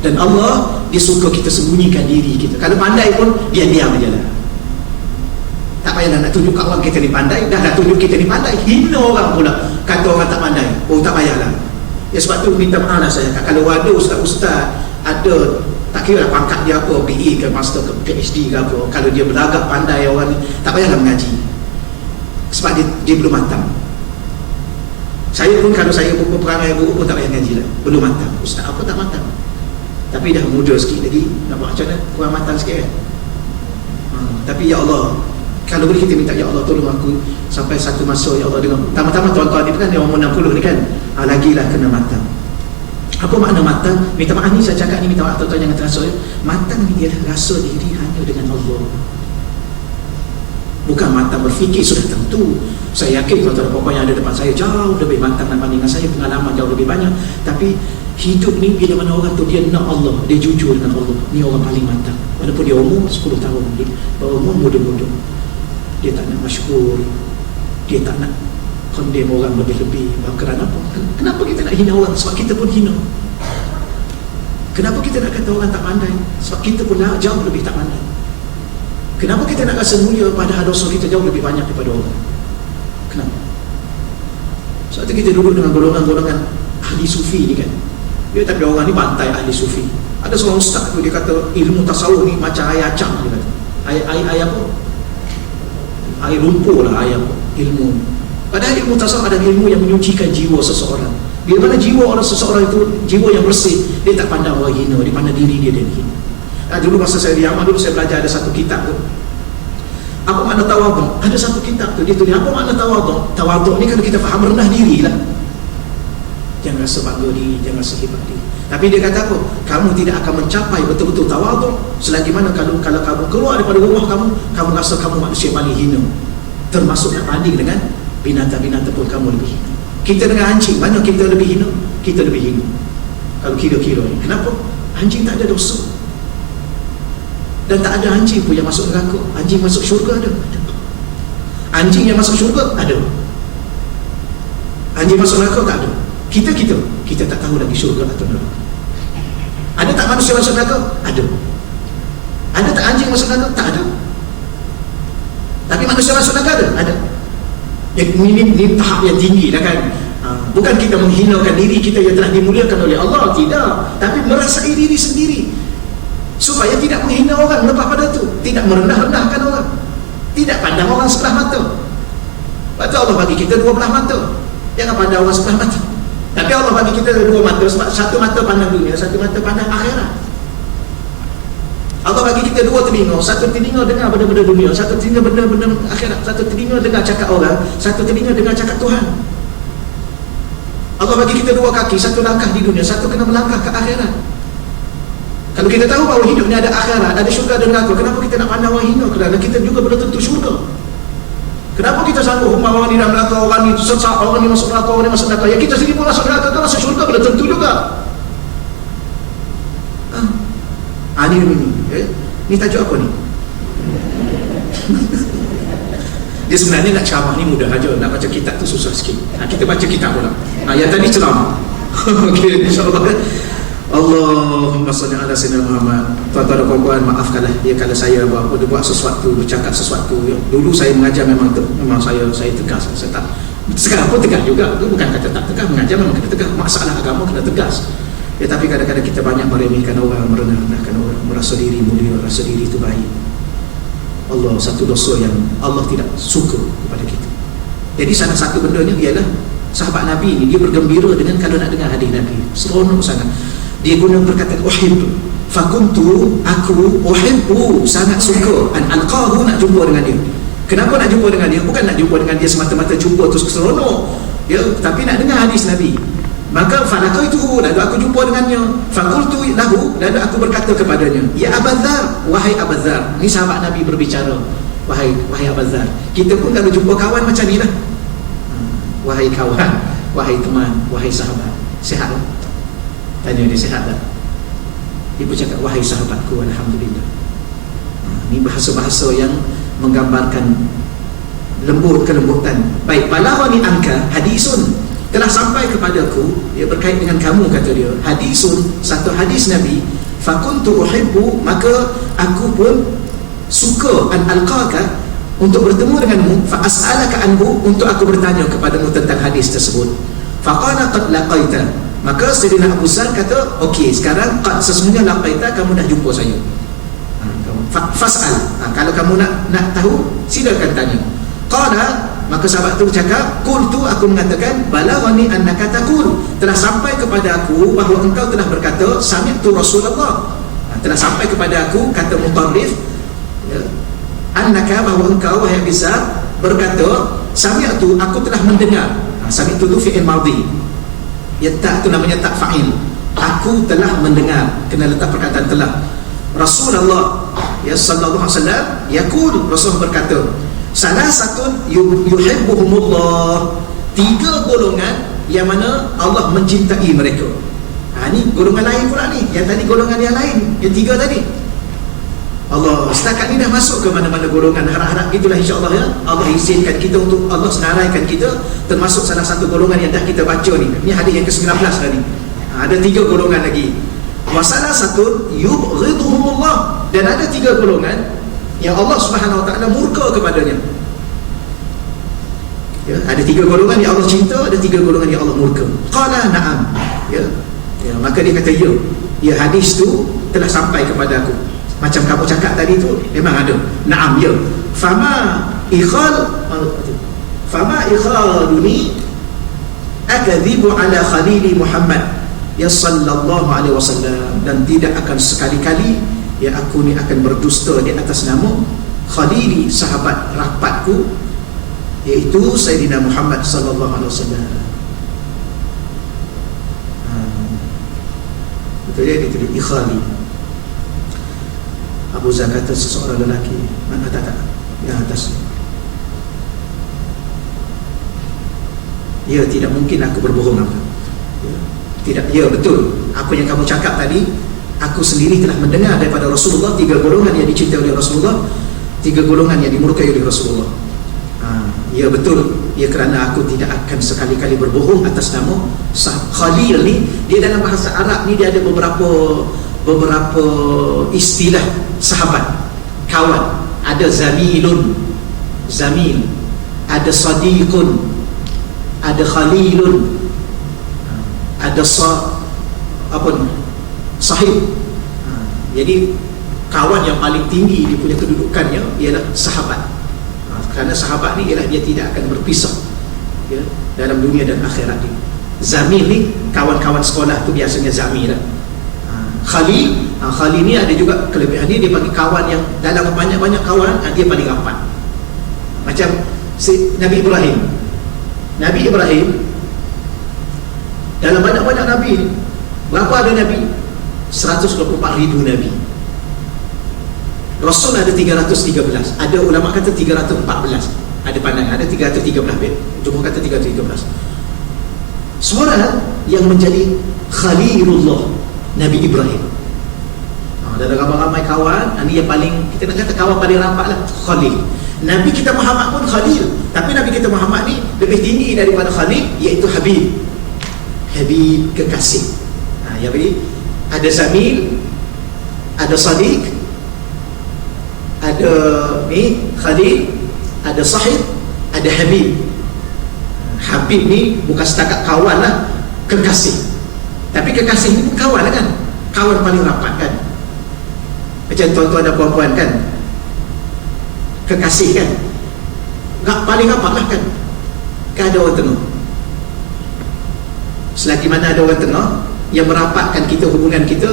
Dan Allah, dia suka kita sembunyikan diri kita. Kalau pandai pun, dia diam je lah. Tak payahlah nak tunjuk kat orang kita ni pandai. Dah tunjuk kita ni pandai, hina orang pula kata orang tak pandai. Oh, tak payahlah. Ya, sebab tu minta maaf lah saya. Kalau ada ustaz-ustaz, ada, tak kira lah pangkat dia apa, PE ke master ke PhD ke apa, kalau dia berlagak pandai orang ni, tak payahlah mengaji. Sebab dia belum matang. Saya pun kalau saya berperangai buruk pun tak payah ngaji lah. Belum matang. Ustaz apa tak matang? Tapi dah muda sikit lagi. Nampak macam mana? Kurang matang sikit kan? Tapi ya Allah, kalau boleh kita minta, ya Allah tolong aku sampai satu masa, ya Allah, dengan tambah-tambah tuan-tuan ni kan, yang umur 60 ni kan, lagilah kena matang. Apa makna matang? Minta maaf ni saya cakap ni, minta maaf tuan-tuan jangan terasa. Matang ni ialah rasa diri hanya dengan Allah. Bukan matang berfikir sudah tentu. Saya yakin tuan-tuan puan yang ada depan saya jauh lebih matang nak bandingkan saya, pengalaman jauh lebih banyak. Tapi hidup ni bila mana orang tu dia nak Allah, dia jujur dengan Allah, ni orang paling matang. Walaupun dia umur 10 tahun, dia umur muda-muda, dia tak nak masyhur, dia tak nak condemn orang lebih-lebih. Kerana apa? Kenapa kita nak hina orang? Sebab kita pun hina. Kenapa kita nak kata orang tak pandai? Sebab kita pun jauh lebih tak pandai. Kenapa kita nak rasa mulia padahal dosa kita jauh lebih banyak daripada orang? Kenapa? Sebab tu kita duduk dengan golongan-golongan ahli sufi ni kan. Dia tapi orang ni bantai ahli sufi. Ada seorang ustaz tu dia kata ilmu tasawuf ni macam air acang, dia kata. Air apa? Air lumpur lah, air apa? Ilmu. Padahal ilmu tasawuf ada ilmu yang menyucikan jiwa seseorang. Bila mana jiwa orang seseorang itu jiwa yang bersih, dia tak pandang orang hina, dia pandang diri dia hina. Dulu masa saya di Yaman, dulu saya belajar ada satu kitab tu. Apa makna tawaduk? Ada satu kitab tu, dia tulis apa makna tawaduk? Tawaduk ni kalau kita faham rendah diri lah. Jangan rasa bangga diri, jangan rasa hebat diri. Tapi dia kata apa? Kamu tidak akan mencapai betul-betul tawaduk selagi mana kalau kamu keluar daripada rumah kamu rasa kamu manusia paling hina. Termasuk nak banding dengan binatang-binatang pun kamu lebih hina. Kita dengan anjing, mana kita lebih hina? Kita lebih hina. Kalau kira-kira ni. Kenapa? Anjing tak ada dosa. Dan tak ada anjing pun yang masuk neraka. Anjing masuk syurga ada. Anjing yang masuk syurga ada. Anjing masuk neraka tak ada. Kita tak tahu lagi syurga atau neraka. Ada tak manusia masuk neraka? Ada. Ada tak anjing masuk neraka? Tak ada. Tapi manusia masuk neraka ada? Ada. Ini tahap yang tinggi lah kan. Bukan kita menghinakan diri kita yang telah dimuliakan oleh Allah, tidak. Tapi merasai diri sendiri supaya tidak menghina orang lepas pada tu, tidak merendah-rendahkan orang, tidak pandang orang sebelah mata. Sebab tu Allah bagi kita 2 belah mata. Jangan pandang orang sebelah mata. Tapi Allah bagi kita 2 mata, sebab satu mata pandang dunia, satu mata pandang akhirat. Allah bagi kita 2 telinga, satu telinga dengar benda-benda dunia, satu telinga benda-benda akhirat, satu telinga dengar cakap orang, satu telinga dengar cakap Tuhan. Allah bagi kita 2 kaki, satu langkah di dunia, satu kena melangkah ke akhirat. Kalau kita tahu bahawa hidup ni ada akhirat, ada syurga dan neraka, kenapa kita nak pandang orang hina? Kerana kita juga belum tentu syurga. Kenapa kita sanggup orang ni dalam neraka, orang ni sesat, orang ni masuk neraka, orang ni masuk neraka? Ya kita sendiri pun masuk neraka, kan masuk syurga belum tentu juga. Ni tajuk apa ni? Dia sebenarnya nak ceramah ni mudah aja, nak baca kitab tu susah sikit. Kita baca kitab pula. Yang tadi ceramah. Okey, insya-Allah. Allahumma salli ala sayyidina Muhammad. Tuan-tuan dan puan-puan, maafkanlah dia kalau saya buat sesuatu, bercakap sesuatu. Dulu saya mengajar memang saya tegas. Saya tak, sekarang pun tegas juga. Itu bukan kata tak tegas, mengajar memang kena tegas. Masalah agama kena tegas. Ya, tapi kadang-kadang kita banyak meremehkan orang, merendah-rendahkan orang, merasa diri mulia, rasa diri itu baik. Allah, satu dosa yang Allah tidak suka kepada kita. Jadi salah satu bendanya ialah sahabat Nabi ni, dia bergembira dengan kalau nak dengar hadis Nabi. Seronok sangat. Dia guna perkataan uhib. Fakuntu, aku uhibbu, sangat suka. An alqahu, nak jumpa dengan dia. Kenapa nak jumpa dengan dia? Bukan nak jumpa dengan dia semata-mata jumpa terus seronok. Ya, tapi nak dengar hadis Nabi. Maka falaqaituhu, lalu aku jumpa dengannya. Faqultu lahu, lalu aku berkata kepadanya, ya Abu Dzar, wahai Abu Dzar. Ni sahabat Nabi berbicara, wahai Abu Dzar. Kita pun kalau jumpa kawan macam ni lah, wahai kawan, wahai teman, wahai sahabat, sihat tak? Tanya dia, sihat tak? Dia pun cakap, wahai sahabatku, alhamdulillah. Ini bahasa-bahasa yang menggambarkan lembut, kelembutan. Baik, balaghani anka hadisun, telah sampai kepadaku, dia berkait dengan kamu, kata dia, hadisun, satu hadis Nabi, fakuntu uhibbu, maka aku pun suka an alqaka, untuk bertemu denganmu, fa as'alaka anhu, untuk aku bertanya kepadamu tentang hadis tersebut. Faqala qad laqaita, maka Sayyidina Abu Dzar kata, okey, sekarang qad, sesungguhnya laqaita, kamu dah jumpa saya. Fas'al, kalau kamu nak tahu, silakan tanya. Qala, maka sahabat tu cakap, qultu, aku mengatakan, balaghani annaka taqul, telah sampai kepada aku bahawa engkau telah berkata, sami'tu Rasulullah, telah sampai kepada aku, kata mutarrif, ya, annaka, bahawa engkau, wahai Abu Dzar, berkata, sami'tu, aku telah mendengar. Sami'tu tu fi'il madhi, ya, tak tu namanya tak fa'il. Aku telah mendengar, kena letak perkataan telah. Rasulullah, ya, sallallahu alaihi wasallam, yaqul, Rasul berkata, salasatun yuhibbuhumullah, 3 golongan yang mana Allah mencintai mereka. Ni golongan lain pula ni. Yang tadi golongan yang lain, yang 3 tadi. Allah setakat ni dah masuk ke mana-mana golongan. Harap-harap itulah insya-Allah, ya. Allah izinkan kita untuk, Allah senaraikan kita termasuk salah satu golongan yang dah kita baca ni. Ni hadis yang ke-19 dah ni. Ada 3 golongan lagi. Wa salasatun yubghiduhumullah, dan ada 3 golongan yang Allah Subhanahu wa taala murka kepadanya. Ya, ada 3 golongan yang Allah cinta, ada 3 golongan yang Allah murka. Qala na'am, ya. Ya, maka dia kata, ya, ya, hadis tu telah sampai kepada aku. Macam kamu cakap tadi tu, memang ada. Na'am, ya. Fama ikhaluni akadhibu ala khalili Muhammad, ya sallallahu alaihi wasallam, dan tidak akan sekali-kali, ya, aku ni akan berdusta di atas nama khalili, sahabat rapatku, iaitu Sayyidina Muhammad sallallahu alaihi wasallam. Betul ya, dia tulis ikhali. Abu Dzar kata, seseorang lelaki, mana tak yang atas, ya, tidak mungkin aku berbohong apa. Ya, tidak, ya, betul apa yang kamu cakap tadi. Aku sendiri telah mendengar daripada Rasulullah 3 golongan yang dicintai oleh Rasulullah, 3 golongan yang dimurkai oleh Rasulullah. Ya, betul. Ya, kerana aku tidak akan sekali-kali berbohong atas nama Khalil ni. Dia dalam bahasa Arab ni, dia ada beberapa istilah sahabat, kawan. Ada zamilun, zamil, ada sadiqun, ada khalilun, ada sahib. Jadi kawan yang paling tinggi dia punya kedudukannya ialah sahabat. Kerana sahabat ni ialah dia tidak akan berpisah, ya, dalam dunia dan akhirat ni. Zamil ni kawan-kawan sekolah tu biasanya zamil lah. Khalil, Khalil ni ada juga kelebihan dia bagi kawan yang dalam banyak-banyak kawan, dia paling rapat. Macam Nabi Ibrahim. Nabi Ibrahim dalam banyak-banyak Nabi, berapa ada Nabi? 124,000 Nabi. Rasul ada 313. Ada ulama kata 314. Ada pandangan, ada 313. Jumhur kata 313. Seorang yang menjadi Khalilullah, Nabi Ibrahim. Ada ramai-ramai kawan, ini yang paling, kita nak kata kawan paling rapat lah, Khalil. Nabi kita Muhammad pun Khalil, tapi Nabi kita Muhammad ni lebih tinggi daripada Khalil, iaitu Habib. Habib, kekasih. Ya, jadi ada Zamil, ada Sadiq, ada ni Khalil, ada Sahib, ada Habib. Habib ni bukan setakat kawan lah, kekasih. Tapi kekasih ni pun kawan lah kan, kawan paling rapat kan. Macam tuan-tuan dan puan-puan kan, kekasih kan, paling rapat lah kan. Kan ada orang tengah. Selagi mana ada orang tengah yang merapatkan kita, hubungan kita,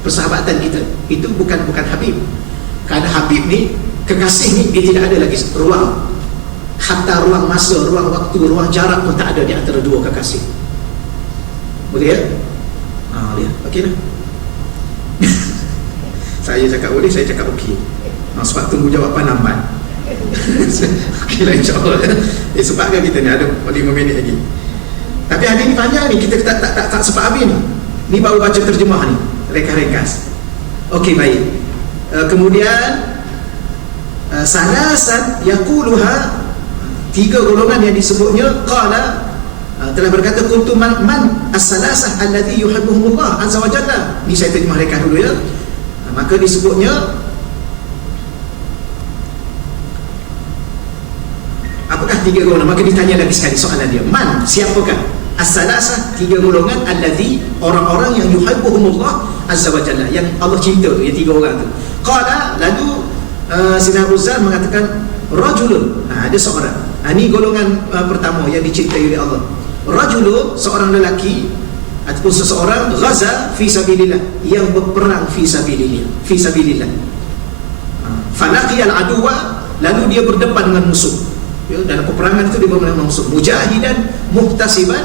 persahabatan kita, itu bukan Habib. Kerana Habib ni, kekasih ni, dia tidak ada lagi ruang, hatta ruang masa, ruang waktu, ruang jarak pun tak ada di antara dua kekasih. Boleh ya? Boleh. Okey dah. Saya cakap boleh, saya cakap okey. Sebab tunggu jawapan lambat. Okey lah, insyaAllah. Sempatkan kita ni, ada 5 minit lagi. Tapi hari ni panjang ni, kita tak sempat habis ni. Ni baru baca terjemah ni, ringkas. Okey, baik. Kemudian salasan yaquluha, 3 golongan yang disebutnya. Qala, telah berkata kuntu man as-salasah alladhi yuhibbuhumullah azza wa jalla. Ni saya terjemah ringkas dulu ya. Maka disebutnya apakah 3 golongan? Maka ditanya lagi sekali soalan dia, man, siapakah as-salasah, 3 golongan, alladhi, orang-orang yang yuhibbuhumullah azza wa jalla, yang Allah cinta tu, yang 3 orang tu. Qala, lalu Sayyidina Abu Zar mengatakan rajulun, ada seorang. Ini golongan pertama yang dicintai oleh Allah. Rajulun, seorang lelaki ataupun seseorang, ghaza fi sabilillah, yang berperang fi sabilillah. Falaqiyal aduwa, lalu dia berdepan dengan musuh. Ya, dalam peperangan itu dia berdepan dengan musuh. Mujahidan muhtasiban,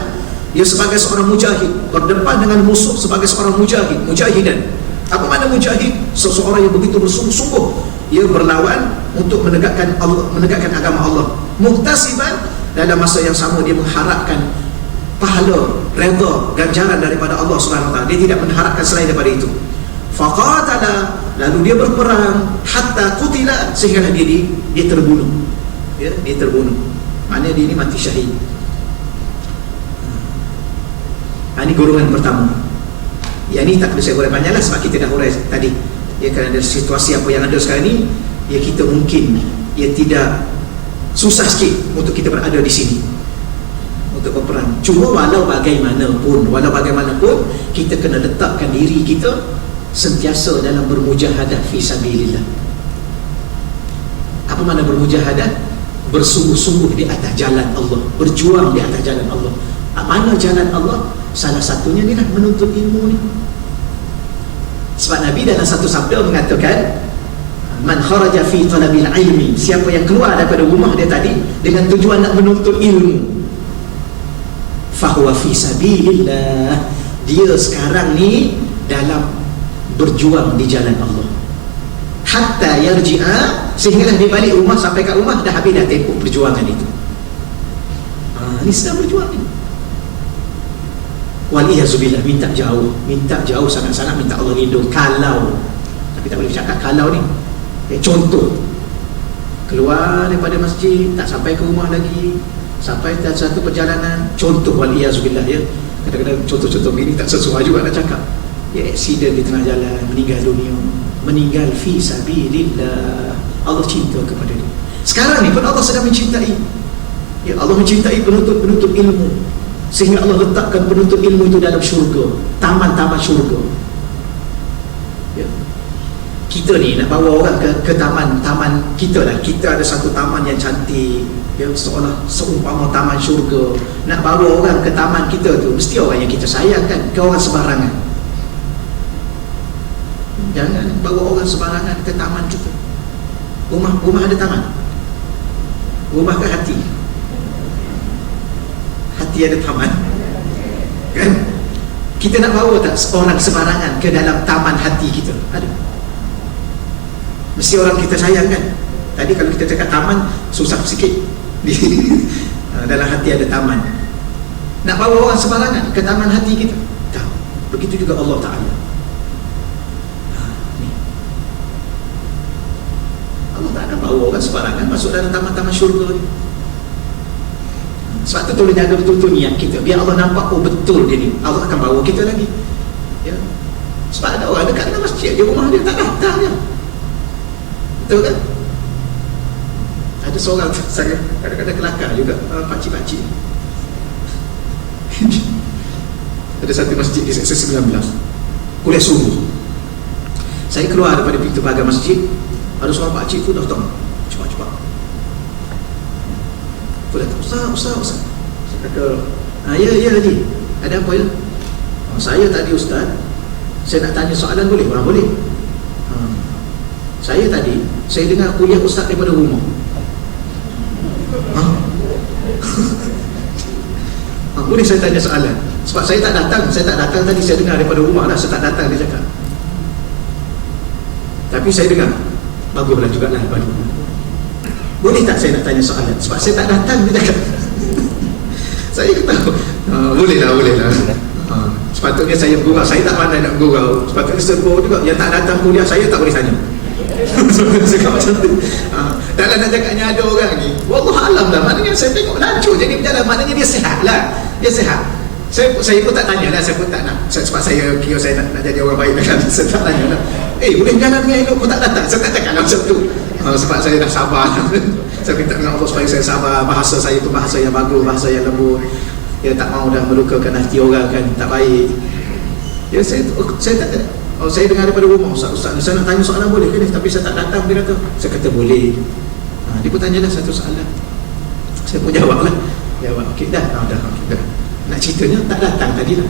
dia sebagai seorang mujahid berdepan dengan musuh sebagai seorang mujahid. Mujahidan, apa makna mujahid? Seseorang yang begitu bersungguh-sungguh ia berlawan untuk menegakkan agama Allah. Muhtasiban, dalam masa yang sama dia mengharapkan pahala, redha, ganjaran daripada Allah Subhanahu Wa Taala. Dia tidak mengharapkan selain daripada itu. Faqatala, lalu dia berperang hatta qutila, sehingga dia terbunuh. Ya, dia terbunuh. Maknanya dia ini mati syahid. Ini golongan pertama. Yang ini tak perlu saya urai panjanglah sebab kita dah urai tadi. Ya, kerana situasi apa yang ada sekarang ni, ya kita mungkin tidak susah sikit untuk kita berada di sini untuk berperang. Cuma walau bagaimanapun kita kena letakkan diri kita sentiasa dalam bermujahadah fi sabilillah. Apa makna bermujahadah? Bersungguh-sungguh di atas jalan Allah, berjuang di atas jalan Allah. Mana jalan Allah? Salah satunya ni lah, menuntut ilmu ni. Sebab Nabi dalam satu sabda mengatakan, man kharaja fi talabil ilmi, siapa yang keluar daripada rumah dia tadi dengan tujuan nak menuntut ilmu, fahuwa fi sabilillah, dia sekarang ni dalam berjuang di jalan Allah. Hatta yarji'a, sehinggalah dia balik rumah, sampai kat rumah dah habis dah tempoh perjuangan itu. Ni sedang berjuang ni. Waliyazubillah, minta jauh sangat-sangat, minta Allah lindung. Kalau, tapi tak boleh cakap kalau ni. Contoh, keluar daripada masjid, tak sampai ke rumah lagi, sampai satu perjalanan, contoh waliyazubillah ya. Kadang-kadang contoh-contoh begini tak sesuai juga nak cakap. Ya, aksiden di tengah jalan, meninggal dunia, meninggal fi sabilillah. Allah cinta kepada dia. Sekarang ni pun Allah sedang mencintai. Ya, Allah mencintai penuntut ilmu, sehingga Allah letakkan penuntut ilmu itu dalam syurga, taman-taman syurga. Ya. Kita ni nak bawa orang ke taman kita lah. Kita ada satu taman yang cantik, ya, seolah seumpama taman syurga. Nak bawa orang ke taman kita tu, mesti orang yang kita sayangkan, ke orang sembarangan. Jangan bawa orang sembarangan ke taman kita. Rumah ada taman. Rumah ke hati? Hati ada taman, kan? Kita nak bawa tak orang sembarangan ke dalam taman hati kita? Ada. Mesti orang kita sayang, kan? Tadi kalau kita cakap taman, susah sikit. Dalam hati ada taman. Nak bawa orang sembarangan ke taman hati kita? Tak. Begitu juga Allah Ta'ala. Allah tak akan bawa orang sembarangan masuk dalam taman-taman syurga ni. Sebab tu tolong jaga betul-betul niat kita, biar Allah nampak, oh betul dia ni, Allah akan bawa kita lagi. Ya. Sebab ada orang dekat dalam masjid je, rumah dia tak datang je. Betul kan? Ada seorang, saya kadang-kadang kelakar juga, pakcik-pakcik. Ada satu masjid di sektor 19, kuliah subuh. Saya keluar daripada pintu pagar masjid, ada seorang pakcik tu datang, cepat-cepat. Aku datang, Ustaz. Saya kata, ya Haji, ada apa ya? Saya tadi Ustaz, saya nak tanya soalan, boleh? Boleh. Saya dengar kuliah Ustaz daripada rumah. Boleh saya tanya soalan? Sebab saya tak datang tadi, saya dengar daripada rumah lah, saya tak datang, dia cakap. Tapi saya dengar, baguslah jugalah daripada rumah. Boleh tak saya nak tanya soalan? Sebab saya tak datang, dia cakap. Saya ketahu, boleh lah. Sepatutnya saya bergurau, saya tak pandai nak bergurau. Sepatutnya serba juga, yang tak datang kuliah saya tak boleh tanya. Cakap macam tu. Dalam nak cakapnya ada orang ni, wallahualam lah, maknanya saya tengok lancur jadi berjalan, maknanya dia sihat lah, dia sihat. Saya pun tak tanya lah, saya pun tak nak, sebab saya kira saya nak jadi orang baik kan, saya tak tanya lah, boleh berjalan dengan elok, kau tak datang, saya tak cakap macam tu. Sebab saya dah sabar. Saya minta dengan Allah supaya saya sabar, bahasa saya tu bahasa yang bagus, bahasa yang lembut. Dia tak mahu dah melukakan hati orang kan, tak baik. Ya, saya tak. Saya dengar daripada rumah, Ustaz, saya nak tanya soalan boleh ke ni? Tapi saya tak datang, dia kata. Saya kata boleh. Dia pun tanyalah satu soalan. Saya pun jawab lah. Jawab, okey dah. Dah. Nak ceritanya tak datang tadi lah.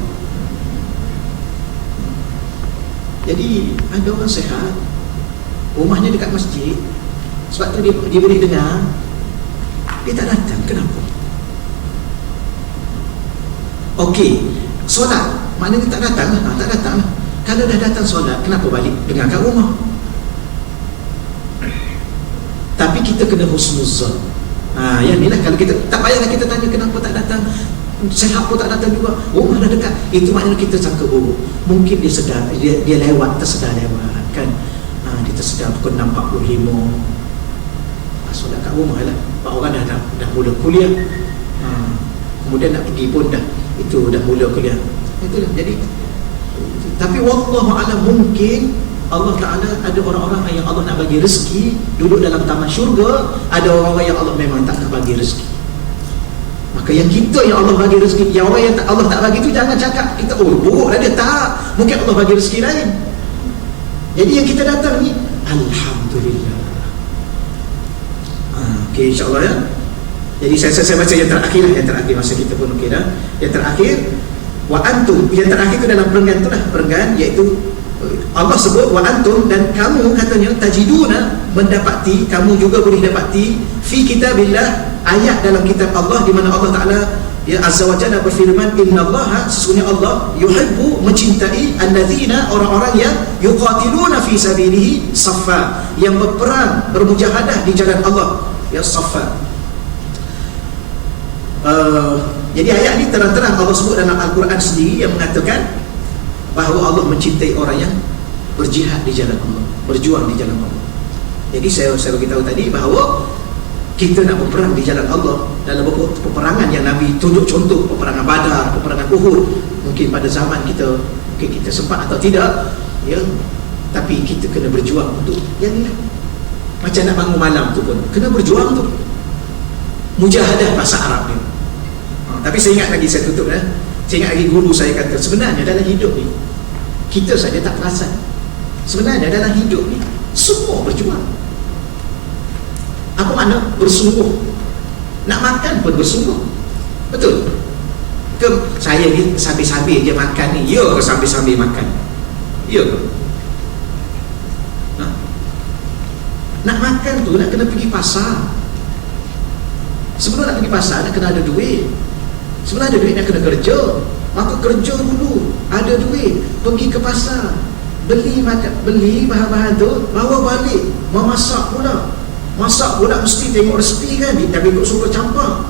Jadi ada orang sihat, rumahnya dekat masjid, sebab tu dia boleh dengar, dia tak datang. Kenapa? Okey, solat, maknanya tak datang lah. Tak datang lah. Kalau dah datang solat, kenapa balik dengar kat rumah? Tapi kita kena husnuzan. Yang ni lah, kalau kita tak payahlah kita tanya kenapa tak datang, sihat pun tak datang juga, rumah dah dekat, itu maknanya kita sangka buruk. Mungkin dia sedar, dia lewat, tersedar lewat kan. Dia tersedar pukul 6.45, solat kat rumah lah. Pak orang dah mula kuliah, kemudian nak pergi pun dah mula kuliah. Itulah. Jadi, tapi wallahu a'lam, mungkin Allah Ta'ala ada orang-orang yang Allah nak bagi rezeki duduk dalam taman syurga, ada orang-orang yang Allah memang tak nak bagi rezeki. Maka yang kita yang Allah bagi rezeki, yang orang yang Allah tak bagi tu jangan cakap kita buruk lah dia, tak. Mungkin Allah bagi rezeki lain. Jadi yang kita datang ni, alhamdulillah. Okey, insya-Allah ya. Jadi saya baca yang terakhir masa kita pun okey dah. Yang terakhir, wa antum, yang terakhir tu dalam perenggan tu lah, perenggan iaitu Allah sebut wa antum, dan kamu katanya tajiduna, mendapati, kamu juga boleh dapati fi kitabillah, ayat dalam kitab Allah di mana Allah Taala ya azza wa jalla berfirman, innallaha, sesungguhnya Allah yuhibbu, mencintai, allazina, orang-orang yang yuqatiluna fi sabilihi saffa, yang berperang, bermujahadah di jalan Allah, ya saffa. Jadi ayat ni terang-terang Allah sebut dalam Al-Quran sendiri yang mengatakan bahawa Allah mencintai orang yang berjihad di jalan Allah, berjuang di jalan Allah. Jadi saya beritahu tadi bahawa kita nak berperang di jalan Allah dalam peperangan yang Nabi tunjuk contoh, peperangan Badar, peperangan Uhud. Mungkin pada zaman kita, mungkin kita sempat atau tidak, ya, tapi kita kena berjuang untuk yang ni. Macam nak bangun malam tu pun kena berjuang tu. Mujahadah bahasa Arab ni. Tapi saya ingat lagi, saya tutup saya ingat lagi guru saya kata, sebenarnya dalam hidup ni kita saja tak perasan, sebenarnya dalam hidup ni semua berjuang. Apa makna bersungguh? Nak makan pun bersungguh, betul ke? Saya ni sambil-sambil je makan ni, ya ke sambil-sambil makan? Ya ke? Nak makan tu nak kena pergi pasar. Sebelum nak pergi pasar nak kena ada duit. Sebelum ada duit nak kena kerja. Maka kerja dulu, ada duit, pergi ke pasar, beli bahan-bahan tu, bawa balik, memasak pula. Masak pula mesti tengok resipi kan, tapi ikut suka campak.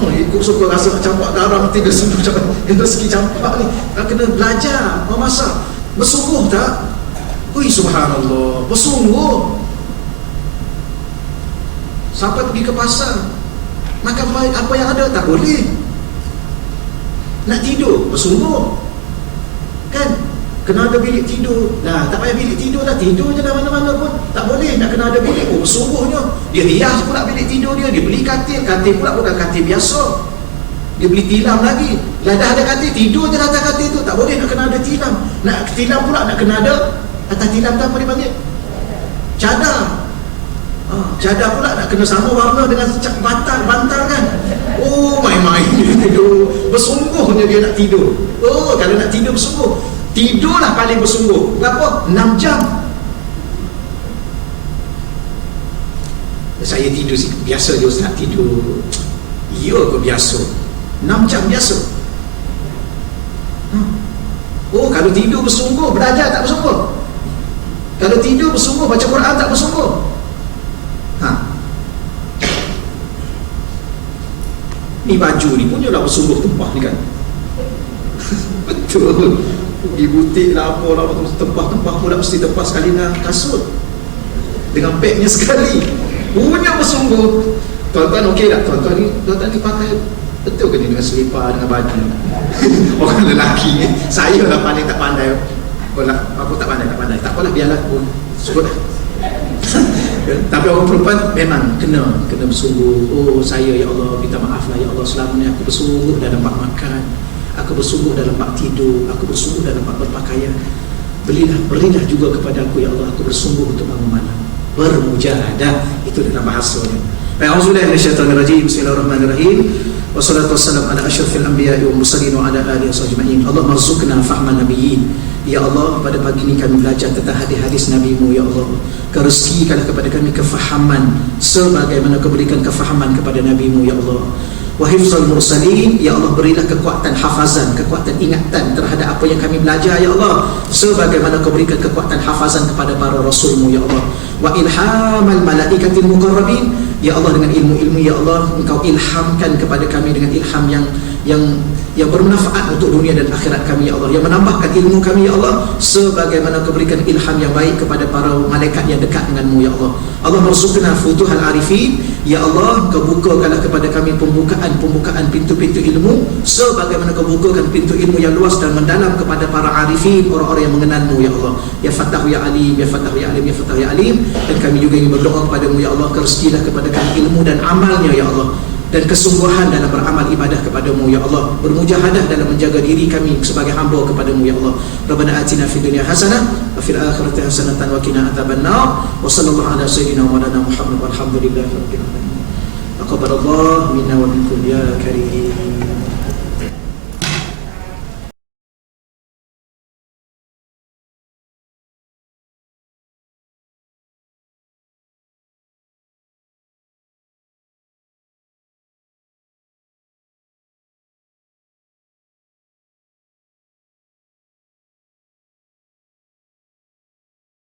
Ikut suka rasa nak campak garam, tiga sudu rezeki campak ni. Kena belajar memasak. Bersungguh tak? Ui, subhanallah, bersungguh. Sampai pergi ke pasar, makan apa yang ada, tak boleh. Nak tidur, bersungguh kan? Kena ada bilik tidur. Tak payah bilik tidur lah, tidur je dah mana-mana pun. Tak boleh, nak kena ada bilik. Bersungguhnya. Dia hias pula bilik tidur dia. Dia beli katil pula bukan katil biasa. Dia beli tilam lagi. Dah ada katil, tidur je atas katil tu. Tak boleh, nak kena ada tilam. Nak tilam pula, nak kena ada atas tilam tu apa dipanggil? Cadar. Cadar pula nak kena sama warna dengan bantal kan. Oh, main-main dia tidur. Bersungguhnya dia nak tidur. Oh, kalau nak tidur bersungguh, tidurlah paling bersungguh. Berapa? 6 jam. Saya tidur biasa je Ustaz, tidur. Ya ke biasa? 6 jam biasa. Oh, kalau tidur bersungguh, belajar tak bersungguh. Kalau tidur bersungguh, baca Quran tak bersungguh. Ni baju ni pun dia dah bersungguh tempah ni kan. Betul. Di butik lah apa lah, tempah-tempah pula mesti tempah sekali dengan kasut, dengan bagnya sekali. Punya bersungguh. Tuan-tuan okey tak? Tuan-tuan ni pakai betul ke ni dengan selipar, dengan baju? Orang lelaki ni, saya lah pandai tak pandai. Aku tak pandai. Tak apalah, biarlah pun sebut dah. Tapi orang perempuan memang kena bersungguh. Oh saya, ya Allah, minta maaf lah ya Allah, selama ni aku bersungguh dalam bab makan, aku bersungguh dalam bab tidur, aku bersungguh dalam bab berpakaian. Berilah juga kepada aku ya Allah, aku bersungguh untuk bangun malam, bermujahadah. Itu dalam bahasanya. A'udzubillahi minasyaitonir rajim. Bismillahirrahmanirrahim. Wassalatu wassalamu ala asyrafil anbiya'i wal mursalin wa ala alihi wasahbihi. Allahumma rzuqna fahman nabiyyin. Ya Allah, pada pagi ini kami belajar tentang hadis-hadis Nabi-Mu ya Allah. Kau rezekikanlah kepada kami kefahaman sebagaimana Kau berikan kefahaman kepada Nabi-Mu ya Allah. Wa hifzal mursalin, ya Allah, berilah kekuatan hafazan, kekuatan ingatan terhadap apa yang kami belajar ya Allah, sebagaimana Kau berikan kekuatan hafazan kepada para rasul-Mu ya Allah. Wa ilhamal malaikatil muqarrabin, ya Allah, dengan ilmu-ilmu ya Allah Engkau ilhamkan kepada kami dengan ilham yang bermanfaat untuk dunia dan akhirat kami ya Allah, yang menambahkan ilmu kami ya Allah, sebagaimana Kau berikan ilham yang baik kepada para malaikat yang dekat denganmu ya Allah. Allah marzuqna futuhal arifin, ya Allah, Kau bukakanlah kepada kami pembukaan pintu-pintu ilmu, sebagaimana Kau bukakan pintu ilmu yang luas dan mendalam kepada para arifin, orang-orang yang mengenalmu ya Allah. Ya Fattah ya Alim, ya Fattah ya Alim, ya Fattah ya Alim. Dan kami juga ingin berdoa kepadamu ya Allah, Kau rezekilah kepada kami ilmu dan amalnya ya Allah, dan kesungguhan dalam beramal ibadah kepadamu ya Allah, bermujahadah dalam menjaga diri kami sebagai hamba kepadamu ya Allah. Rabbana atina fid dunya hasanah wa fil akhirati hasanatan wa qina adzabannar. Wa sallallahu ala sayyidina wa maulana Muhammad walhamdulillahi rabbil alamin. Taqabbalallahu minna wa minkum ya karim.